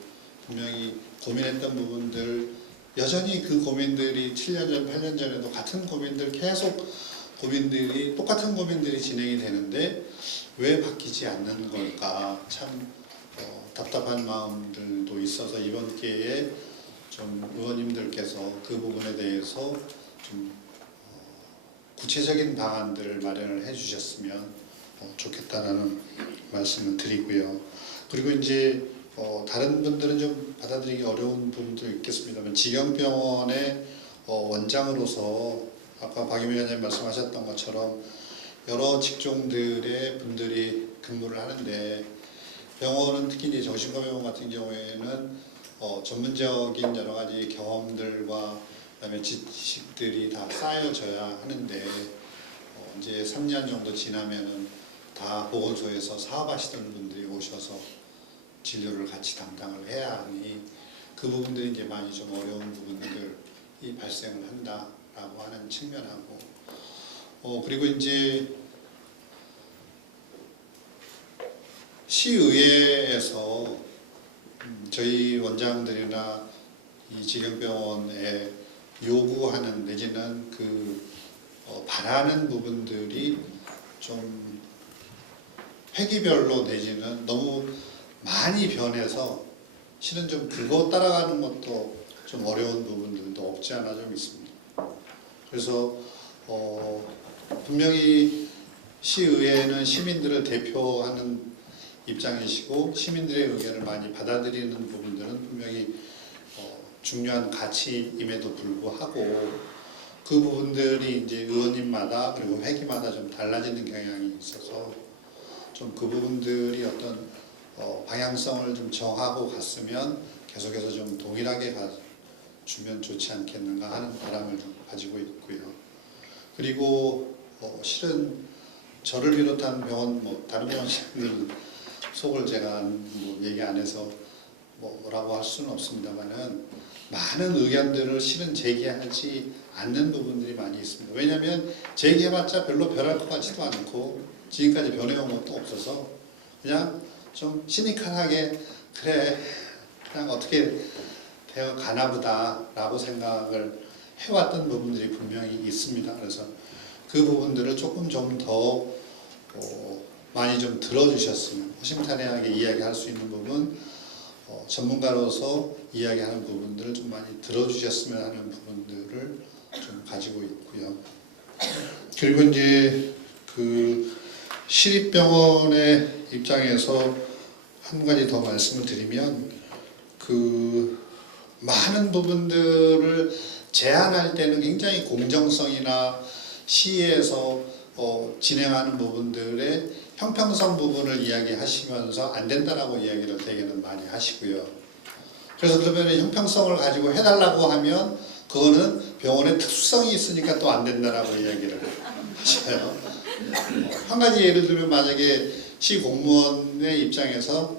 분명히 고민했던 부분들, 여전히 그 고민들이 7년 전, 8년 전에도 같은 고민들 계속 고민들이 똑같은 고민들이 진행이 되는데 왜 바뀌지 않는 걸까 참 답답한 마음들도 있어서 이번 기회에 좀 의원님들께서 그 부분에 대해서 좀 구체적인 방안들을 마련을 해주셨으면 좋겠다라는 말씀을 드리고요. 그리고 이제 다른 분들은 좀 받아들이기 어려운 부분도 있겠습니다만 직영병원의 원장으로서 아까 박유미 원장님 말씀하셨던 것처럼 여러 직종들의 분들이 근무를 하는데 병원은 특히 이제 정신과 병원 같은 경우에는 전문적인 여러 가지 경험들과 그다음에 지식들이 다 쌓여져야 하는데 이제 3년 정도 지나면은 다 보건소에서 사업하시던 분들이 오셔서 진료를 같이 담당을 해야 하니 그 부분들이 이제 많이 좀 어려운 부분들이 발생을 한다라고 하는 측면하고 그리고 이제 시의회에서 저희 원장들이나 이 직영병원에 요구하는 내지는 그 바라는 부분들이 좀 회기별로 내지는 너무 많이 변해서 실은 좀 그거 따라가는 것도 좀 어려운 부분들도 없지 않아 좀 있습니다. 그래서 분명히 시의회는 시민들을 대표하는 입장이시고 시민들의 의견을 많이 받아들이는 부분들은 분명히 중요한 가치임에도 불구하고 그 부분들이 이제 의원님마다 그리고 회기마다 좀 달라지는 경향이 있어서 좀 그 부분들이 어떤 방향성을 좀 정하고 갔으면 계속해서 좀 동일하게 가주면 좋지 않겠는가 하는 바람을 좀 가지고 있고요. 그리고 실은 저를 비롯한 병원 다른 병원들 속을 제가 얘기 안 해서 뭐라고 할 수는 없습니다만은 많은 의견들을 실은 제기하지 않는 부분들이 많이 있습니다. 왜냐하면 제기해봤자 별로 변할 것 같지도 않고 지금까지 변해온 것도 없어서 그냥 좀 시니컬하게 그래 그냥 어떻게 되어 가나 보다라고 생각을 해왔던 부분들이 분명히 있습니다. 그래서 그 부분들을 조금 좀 더 많이 좀 들어주셨으면 허심탄회하게 이야기할 수 있는 부분 전문가로서 이야기하는 부분들을 좀 많이 들어주셨으면 하는 부분들을 좀 가지고 있고요. 그리고 이제 그 시립병원의 입장에서 한 가지 더 말씀을 드리면 그 많은 부분들을 제한할 때는 굉장히 공정성이나 시에서 진행하는 부분들의 형평성 부분을 이야기하시면서 안 된다라고 이야기를 되게는 많이 하시고요. 그래서 그러면 형평성을 가지고 해달라고 하면 그거는 병원의 특수성이 있으니까 또 안 된다라고 이야기를 하셔요. 한 가지 예를 들면 만약에 시 공무원의 입장에서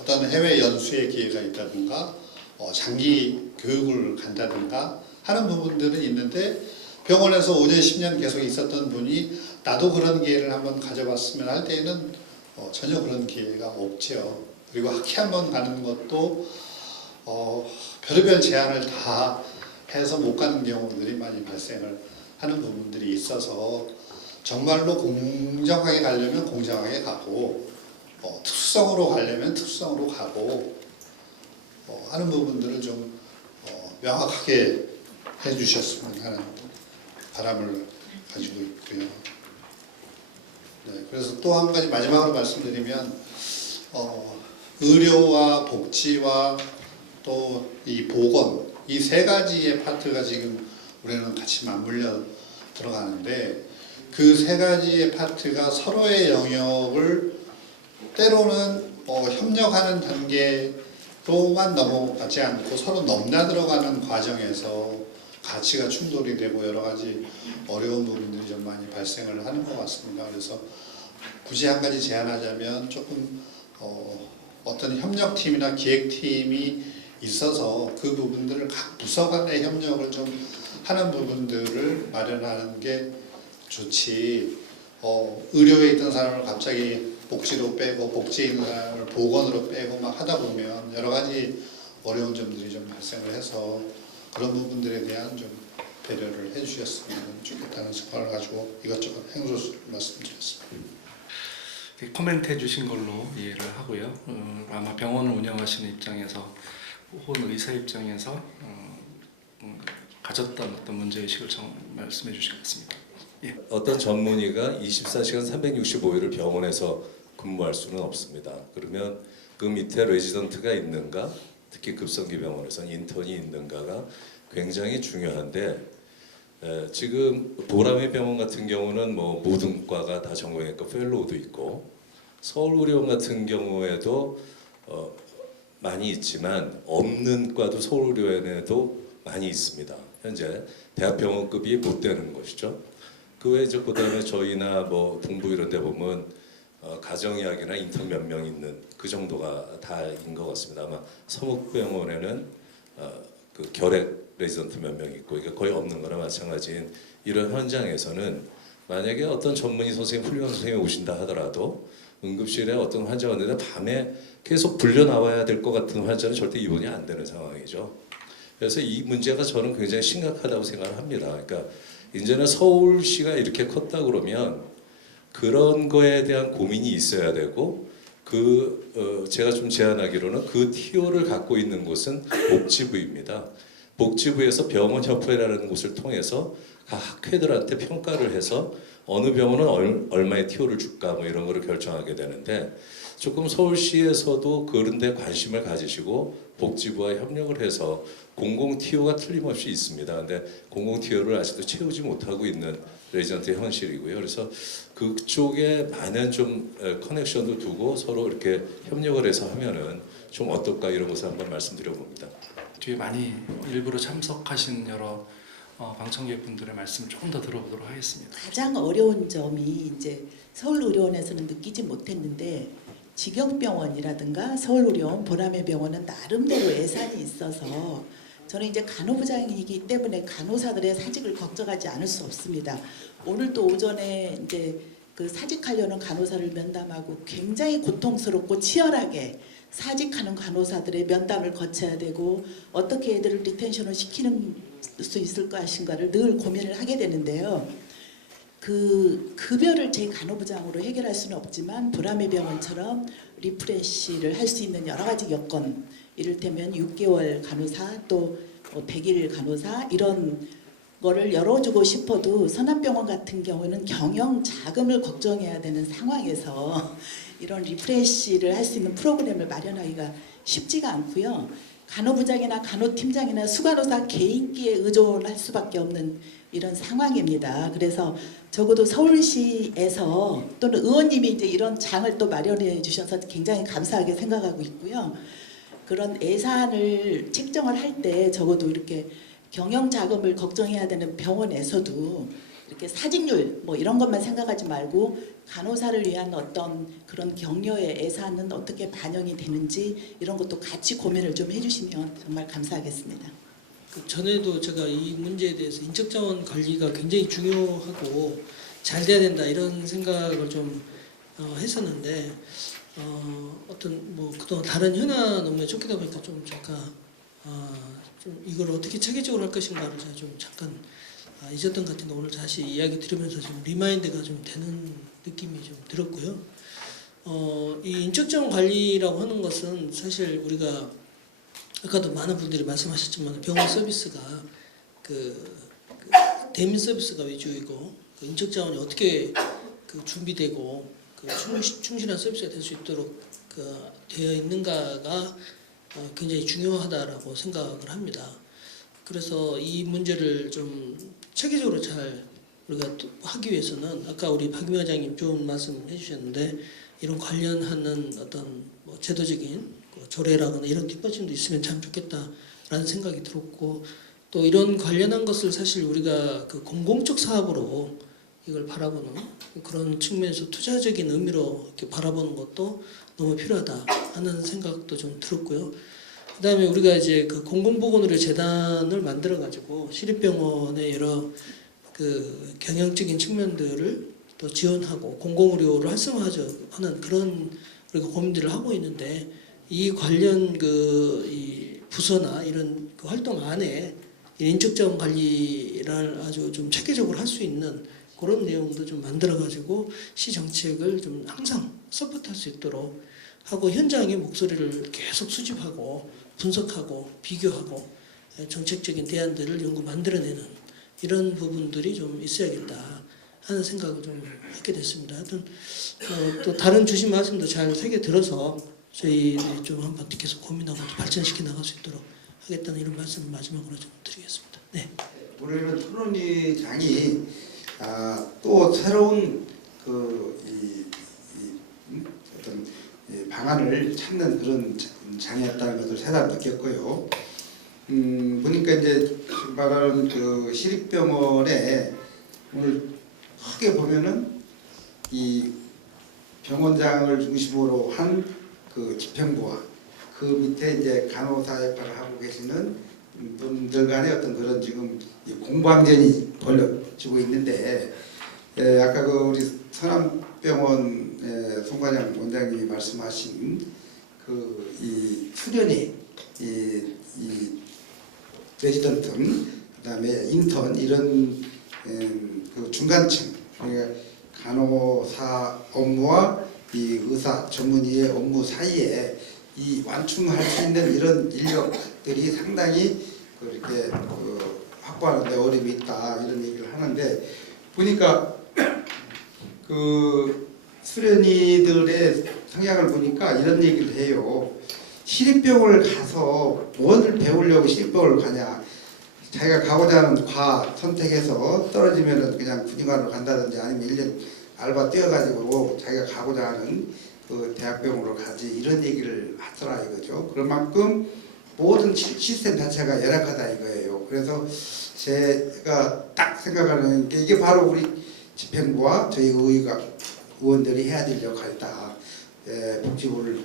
어떤 해외 연수의 기회가 있다든가 장기 교육을 간다든가 하는 부분들은 있는데 병원에서 5년 10년 계속 있었던 분이 나도 그런 기회를 한번 가져봤으면 할 때에는 전혀 그런 기회가 없죠. 그리고 학회 한번 가는 것도 별의별 제한을 다 해서 못 가는 경우들이 많이 발생을 하는 부분들이 있어서 정말로 공정하게 가려면 공정하게 가고 특수성으로 가려면 특수성으로 가고 하는 부분들을 좀 명확하게 해주셨으면 하는 바람을 가지고 있고요. 네, 그래서 또 한 가지 마지막으로 말씀드리면 의료와 복지와 또 이 보건 이 세 가지의 파트가 지금 우리는 같이 맞물려 들어가는데 그 세 가지의 파트가 서로의 영역을 때로는 협력하는 단계로만 넘어가지 않고 서로 넘나들어가는 과정에서 가치가 충돌이 되고 여러 가지 어려운 부분들이 좀 많이 발생을 하는 것 같습니다. 그래서 굳이 한 가지 제안하자면 조금 어떤 협력팀이나 기획팀이 있어서 그 부분들을 각 부서 간의 협력을 좀 하는 부분들을 마련하는 게 좋지 의료에 있던 사람을 갑자기 복지로 빼고 복지에 있는 사람을 보건으로 빼고 막 하다 보면 여러 가지 어려운 점들이 좀 발생을 해서 그런 부분들에 대한 좀 배려를 해주셨으면 좋겠다는 생각을 가지고 이것저것 행소수를 말씀드렸습니다. 코멘트 해주신 걸로 이해를 하고요. 아마 병원을 운영하시는 입장에서 혹은 의사 입장에서 가졌던 어떤 문제의식을 말씀해 주시겠습니다. 예. 어떤 전문의가 24시간 365일을 병원에서 근무할 수는 없습니다. 그러면 그 밑에 레지던트가 있는가, 특히 급성기 병원에서는 인턴이 있는가가 굉장히 중요한데 지금 보람의 병원 같은 경우는 뭐 모든 과가 다 전공했고 펠로우도 있고 서울의료원 같은 경우에도 많이 있지만 없는 과도 서울의료원에도 많이 있습니다. 현재 대학병원급이 못 되는 것이죠. 그 외에 그다음에 저희나 뭐 동부 이런 데 보면 가정의학이나 인턴 몇 명 있는 그 정도가 다인 것 같습니다. 아마 서목병원에는 그 결핵 레지던트 몇 명 있고 이게 거의 없는 거나 마찬가지인 이런 현장에서는 만약에 어떤 전문의 선생님, 훌륭한 선생님이 오신다 하더라도 응급실에 어떤 환자가 있는데 밤에 계속 불려 나와야 될 것 같은 환자는 절대 입원이 안 되는 상황이죠. 그래서 이 문제가 저는 굉장히 심각하다고 생각을 합니다. 그러니까 이제는 서울시가 이렇게 컸다 그러면 그런 거에 대한 고민이 있어야 되고 제가 좀 제안하기로는 그 티오를 갖고 있는 곳은 복지부입니다. 복지부에서 병원협회라는 곳을 통해서 각 학회들한테 평가를 해서 어느 병원은 얼마의 TO를 줄까 뭐 이런 거를 결정하게 되는데, 조금 서울시에서도 그런 데 관심을 가지시고 복지부와 협력을 해서 공공 TO가 틀림없이 있습니다. 근데 공공 TO를 아직도 채우지 못하고 있는 레지던트의 현실이고요. 그래서 그쪽에 많은 좀 커넥션도 두고 서로 이렇게 협력을 해서 하면은 좀 어떨까, 이런 것을 한번 말씀드려 봅니다. 뒤에 많이 일부러 참석하신 여러 방청객분들의 말씀을 조금 더 들어보도록 하겠습니다. 가장 어려운 점이 이제 서울의료원에서는 느끼지 못했는데, 직영병원이라든가 서울의료원, 보람의 병원은 나름대로 예산이 있어서 저는 이제 간호부장이기 때문에 간호사들의 사직을 걱정하지 않을 수 없습니다. 오늘도 오전에 이제 그 사직하려는 간호사를 면담하고 굉장히 고통스럽고 치열하게 사직하는 간호사들의 면담을 거쳐야 되고 어떻게 애들을 리텐션을 시키는 수 있을 것인가를 늘 고민을 하게 되는데요. 그 급여를 제 간호부장으로 해결할 수는 없지만 보람의 병원처럼 리프레시를 할 수 있는 여러 가지 여건, 이를테면 6개월 간호사 또 100일 간호사 이런 거를 열어주고 싶어도 선암병원 같은 경우는 경영 자금을 걱정해야 되는 상황에서 이런 리프레시를 할 수 있는 프로그램을 마련하기가 쉽지가 않고요. 간호부장이나 간호팀장이나 수간호사 개인기에 의존할 수밖에 없는 이런 상황입니다. 그래서 적어도 서울시에서 또는 의원님이 이제 이런 장을 또 마련해 주셔서 굉장히 감사하게 생각하고 있고요. 그런 예산을 책정을 할 때 적어도 이렇게 경영 자금을 걱정해야 되는 병원에서도 이렇게 사직률 뭐 이런 것만 생각하지 말고 간호사를 위한 어떤 그런 격려의 예산은 어떻게 반영이 되는지 이런 것도 같이 고민을 좀 해주시면 정말 감사하겠습니다. 그 전에도 제가 이 문제에 대해서 인적자원 관리가 굉장히 중요하고 잘 돼야 된다 이런 생각을 좀 했었는데 어떤 뭐 그동안 다른 현안 업무에 쫓기다 보니까 좀 잠깐 좀 이걸 어떻게 체계적으로 할 것인가를 제가 좀 잠깐 잊었던 것 같은데 오늘 다시 이야기 들으면서 좀 리마인드가 좀 되는 느낌이 좀 들었고요. 이 인적자원 관리라고 하는 것은 사실 우리가 아까도 많은 분들이 말씀하셨지만 병원 서비스가 그 대민 서비스가 위주이고 그 인적 자원이 어떻게 그 준비되고 그 충실한 서비스가 될 수 있도록 그 되어 있는가가 굉장히 중요하다라고 생각을 합니다. 그래서 이 문제를 좀 체계적으로 잘 우리가 하기 위해서는 아까 우리 박 위원장님 좋은 말씀 해주셨는데 이런 관련하는 어떤 뭐 제도적인 조례라거나 이런 뒷받침도 있으면 참 좋겠다라는 생각이 들었고 또 이런 관련한 것을 사실 우리가 그 공공적 사업으로 이걸 바라보는 그런 측면에서 투자적인 의미로 이렇게 바라보는 것도 너무 필요하다 하는 생각도 좀 들었고요. 그다음에 우리가 이제 그 공공보건의료 재단을 만들어 가지고 시립병원의 여러 그 경영적인 측면들을 또 지원하고 공공의료를 활성화하는 그런 우리가 고민들을 하고 있는데 이 관련 이 부서나 이런 그 활동 안에 인적자원 관리를 아주 좀 체계적으로 할 수 있는 그런 내용도 좀 만들어 가지고 시 정책을 좀 항상 서포트할 수 있도록 하고 현장의 목소리를 계속 수집하고 분석하고 비교하고 정책적인 대안들을 연구 만들어내는 이런 부분들이 좀 있어야겠다 하는 생각을 좀 하게 됐습니다. 하여튼 또 다른 주신 말씀도 잘 새겨 들어서 저희 좀 한번 계속 고민하고 발전시켜 나갈 수 있도록 하겠다는 이런 말씀을 마지막으로 좀 드리겠습니다. 네. 올해는 토론회장이 또 새로운 어떤 방안을 찾는 그런 장이었다는 것을 새삼 느꼈고요. 보니까 이제 말하는 그 시립병원에 오늘 크게 보면은 이 병원장을 중심으로 한 그 집행부와 그 밑에 이제 간호사 역할을 하고 계시는 분들 간의 어떤 그런 지금 공방전이 벌어지고 있는데 아까 그 우리 선암병원 송관영 원장님이 말씀하신 그 이 수련회 이 레지던트 그다음에 인턴 이런 그 중간층 그러니까 간호사 업무와 이 의사 전문의의 업무 사이에 이 완충할 수 있는 이런 인력들이 상당히 그렇게 확보하는 데 어려움이 있다 이런 얘기를 하는데 보니까 그 수련이들의 성향을 보니까 이런 얘기를 해요. 시립병을 가서 무엇을 배우려고 시립병을 가냐. 자기가 가고자 하는 과 선택해서 떨어지면은 그냥 군의관으로 간다든지 아니면 1년 알바 뛰어가지고 자기가 가고자 하는 그 대학병으로 가지 이런 얘기를 하더라 이거죠. 그런 만큼 모든 시스템 자체가 열악하다 이거예요. 그래서 제가 딱 생각하는 게 이게 바로 우리 집행부와 저희 의원들이 해야 될 역할이다. 복지부를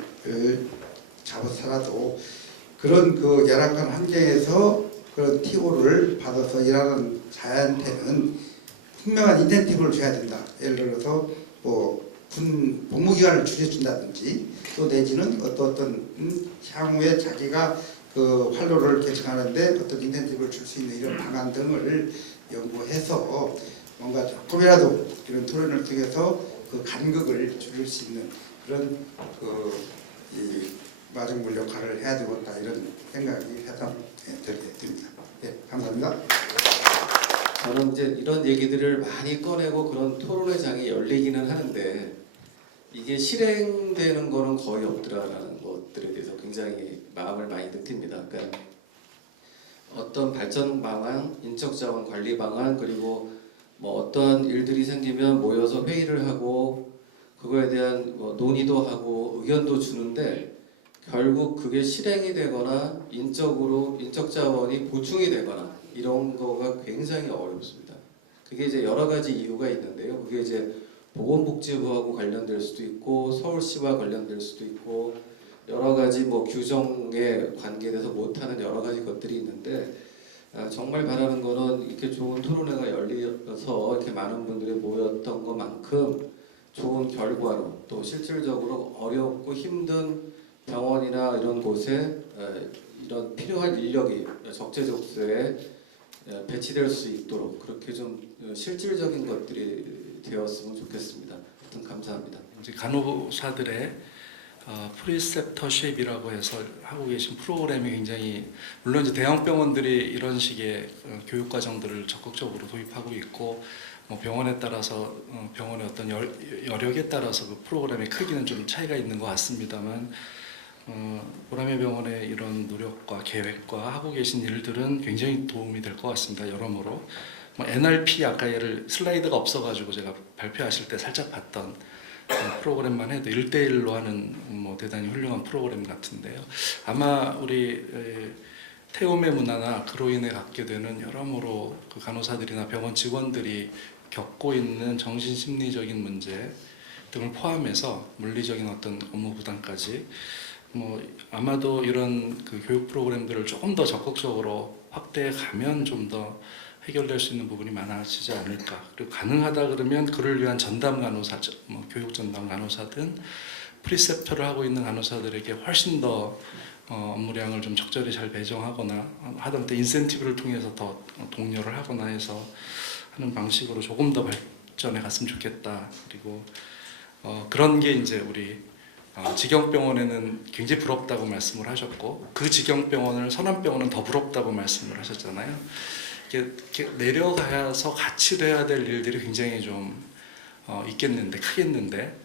잡아서라도 그런 그 열악한 환경에서 그런 TO를 받아서 일하는 자한테는 분명한 인센티브를 줘야 된다. 예를 들어서 뭐 군 복무기간을 줄여준다든지 또 내지는 어떤 향후에 자기가 그 활로를 개척하는데 어떤 인센티브를 줄 수 있는 이런 방안 등을 연구해서 뭔가 조금이라도 이런 토론을 통해서 그 간극을 줄일 수 있는 그런 이 마중물 역할을 해야 되겠다 이런 생각이 해서 드립니다. 네, 감사합니다. 저는 이제 이런 얘기들을 많이 꺼내고 그런 토론의 장이 열리기는 하는데 이게 실행되는 거는 거의 없더라라는 것들에 대해서 굉장히 마음을 많이 느낍니다. 그러니까 어떤 발전 방안, 인적 자원 관리 방안 그리고 뭐 어떤 일들이 생기면 모여서 회의를 하고 그거에 대한 뭐 논의도 하고 의견도 주는데 결국 그게 실행이 되거나 인적 자원이 보충이 되거나 이런 거가 굉장히 어렵습니다. 그게 이제 여러 가지 이유가 있는데요. 그게 이제 보건복지부하고 관련될 수도 있고 서울시와 관련될 수도 있고 여러 가지 뭐 규정에 관계돼서 못하는 여러 가지 것들이 있는데 정말 바라는 거는 이렇게 좋은 토론회가 열려서 이렇게 많은 분들이 모였던 것만큼 좋은 결과로 또 실질적으로 어렵고 힘든 병원이나 이런 곳에 이런 필요한 인력이 적재적소에 배치될 수 있도록 그렇게 좀 실질적인 것들이 되었으면 좋겠습니다. 하여튼 감사합니다. 이제 간호사들의 프리셉터십이라고 해서 하고 계신 프로그램이 굉장히 물론 이제 대형 병원들이 이런 식의 교육 과정들을 적극적으로 도입하고 있고 뭐 병원에 따라서 병원의 어떤 여력에 따라서 그 프로그램의 크기는 좀 차이가 있는 것 같습니다만 보람의 병원의 이런 노력과 계획과 하고 계신 일들은 굉장히 도움이 될 것 같습니다. 여러모로 뭐 NRP 아까 예를 슬라이드가 없어가지고 제가 발표하실 때 살짝 봤던 프로그램만 해도 1대1로 하는 뭐 대단히 훌륭한 프로그램 같은데요. 아마 우리 태움의 문화나 그로 인해 갖게 되는 여러모로 그 간호사들이나 병원 직원들이 겪고 있는 정신심리적인 문제 등을 포함해서 물리적인 어떤 업무 부담까지 뭐 아마도 이런 그 교육 프로그램들을 조금 더 적극적으로 확대해 가면 좀 더 해결될 수 있는 부분이 많아지지 않을까. 그리고 가능하다 그러면 그를 위한 전담 간호사, 뭐 교육 전담 간호사든 프리셉터를 하고 있는 간호사들에게 훨씬 더 업무량을 좀 적절히 잘 배정하거나 하다못해 인센티브를 통해서 더 독려를 하거나 해서 하는 방식으로 조금 더 발전해 갔으면 좋겠다. 그리고 그런 게 이제 우리 직영병원에는 굉장히 부럽다고 말씀을 하셨고 그 직영병원을 선암병원은 더 부럽다고 말씀을 하셨잖아요. 이렇게 내려가서 같이 돼야 될 일들이 굉장히 좀 있겠는데 크겠는데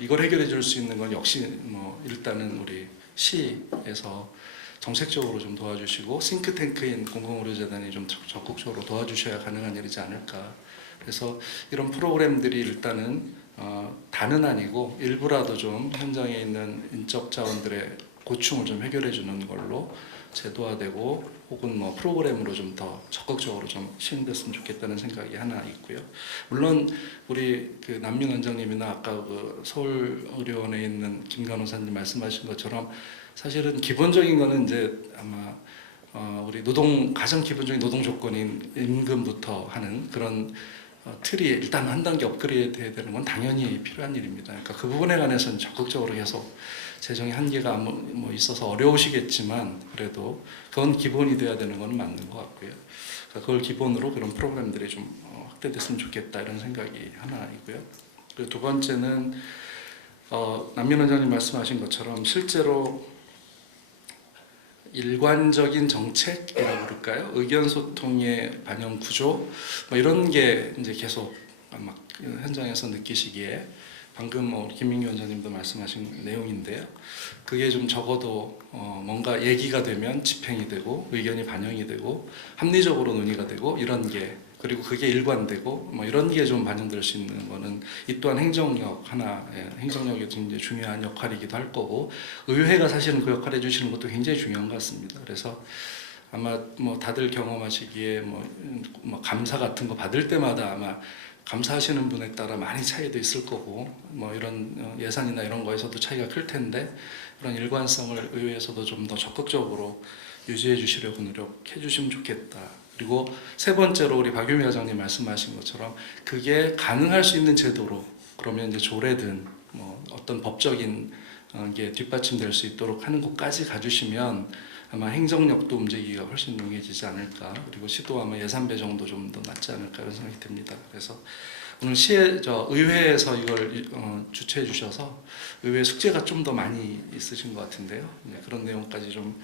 이걸 해결해 줄 수 있는 건 역시 뭐 일단은 우리 시에서 정책적으로 좀 도와주시고 싱크탱크인 공공의료재단이 좀 적극적으로 도와주셔야 가능한 일이지 않을까. 그래서 이런 프로그램들이 일단은 다는 아니고 일부라도 좀 현장에 있는 인적 자원들의 고충을 좀 해결해 주는 걸로 제도화되고 혹은 뭐 프로그램으로 좀 더 적극적으로 좀 시행됐으면 좋겠다는 생각이 하나 있고요. 물론 우리 그 남민 원장님이나 아까 그 서울의료원에 있는 김 간호사님 말씀하신 것처럼 사실은 기본적인 거는 이제 아마 우리 가장 기본적인 노동 조건인 임금부터 하는 그런 틀이 일단 한 단계 업그레이드 해야 되는 건 당연히 필요한 일입니다. 그러니까 그 부분에 관해서는 적극적으로 계속 재정의 한계가 뭐 있어서 어려우시겠지만 그래도 그건 기본이 돼야 되는 건 맞는 것 같고요. 그러니까 그걸 기본으로 그런 프로그램들이 좀 확대됐으면 좋겠다 이런 생각이 하나 있고요. 그리고 두 번째는 남민 원장님 말씀하신 것처럼 실제로 일관적인 정책이라고 그럴까요? 의견 소통의 반영 구조 뭐 이런 게 이제 계속 막 현장에서 느끼시기에 방금 김민규 원장님도 말씀하신 내용인데요. 그게 좀 적어도 뭔가 얘기가 되면 집행이 되고 의견이 반영이 되고 합리적으로 논의가 되고 이런 게 그리고 그게 일관되고 뭐 이런 게 좀 반영될 수 있는 거는 이 또한 행정력 행정력이 굉장히 중요한 역할이기도 할 거고 의회가 사실은 그 역할을 해주시는 것도 굉장히 중요한 것 같습니다. 그래서 아마 뭐 다들 경험하시기에 뭐 감사 같은 거 받을 때마다 아마 감사하시는 분에 따라 많이 차이도 있을 거고 뭐 이런 예산이나 이런 거에서도 차이가 클 텐데 그런 일관성을 의회에서도 좀 더 적극적으로 유지해 주시려고 노력해 주시면 좋겠다. 그리고 세 번째로 우리 박유미 회장님 말씀하신 것처럼 그게 가능할 수 있는 제도로 그러면 이제 조례든 뭐 어떤 법적인 게 뒷받침될 수 있도록 하는 곳까지 가주시면 아마 행정력도 움직이기가 훨씬 용이해지지 않을까. 그리고 시도 아마 예산 배정도 좀 더 낫지 않을까 이런 생각이 듭니다. 그래서 오늘 의회에서 이걸 주최해 주셔서 의회 숙제가 좀 더 많이 있으신 것 같은데요. 네, 그런 내용까지 좀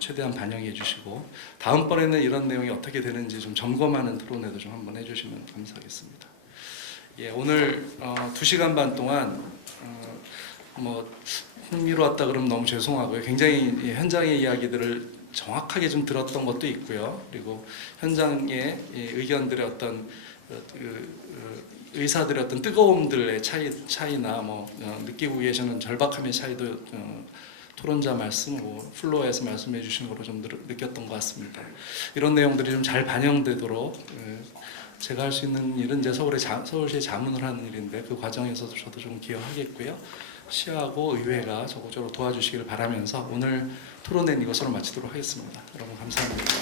최대한 반영해 주시고 다음번에는 이런 내용이 어떻게 되는지 좀 점검하는 토론회도 좀 한번 해주시면 감사하겠습니다. 예, 오늘 2시간 반 동안 뭐 흥미로웠다 그러면 너무 죄송하고요. 굉장히 현장의 이야기들을 정확하게 좀 들었던 것도 있고요. 그리고 현장의 의견들의 어떤 의사들의 어떤 뜨거움들의 차이나 뭐 느끼고 계시는 절박함의 차이도 토론자 말씀, 플로어에서 말씀해 주신 거로 좀 느꼈던 것 같습니다. 이런 내용들이 좀 잘 반영되도록 제가 할 수 있는 일은 이제 서울시에 자문을 하는 일인데 그 과정에서도 저도 좀 기여하겠고요. 시하고 의회가 적극적으로 도와주시길 바라면서 오늘 토론회는 이것으로 마치도록 하겠습니다. 여러분 감사합니다.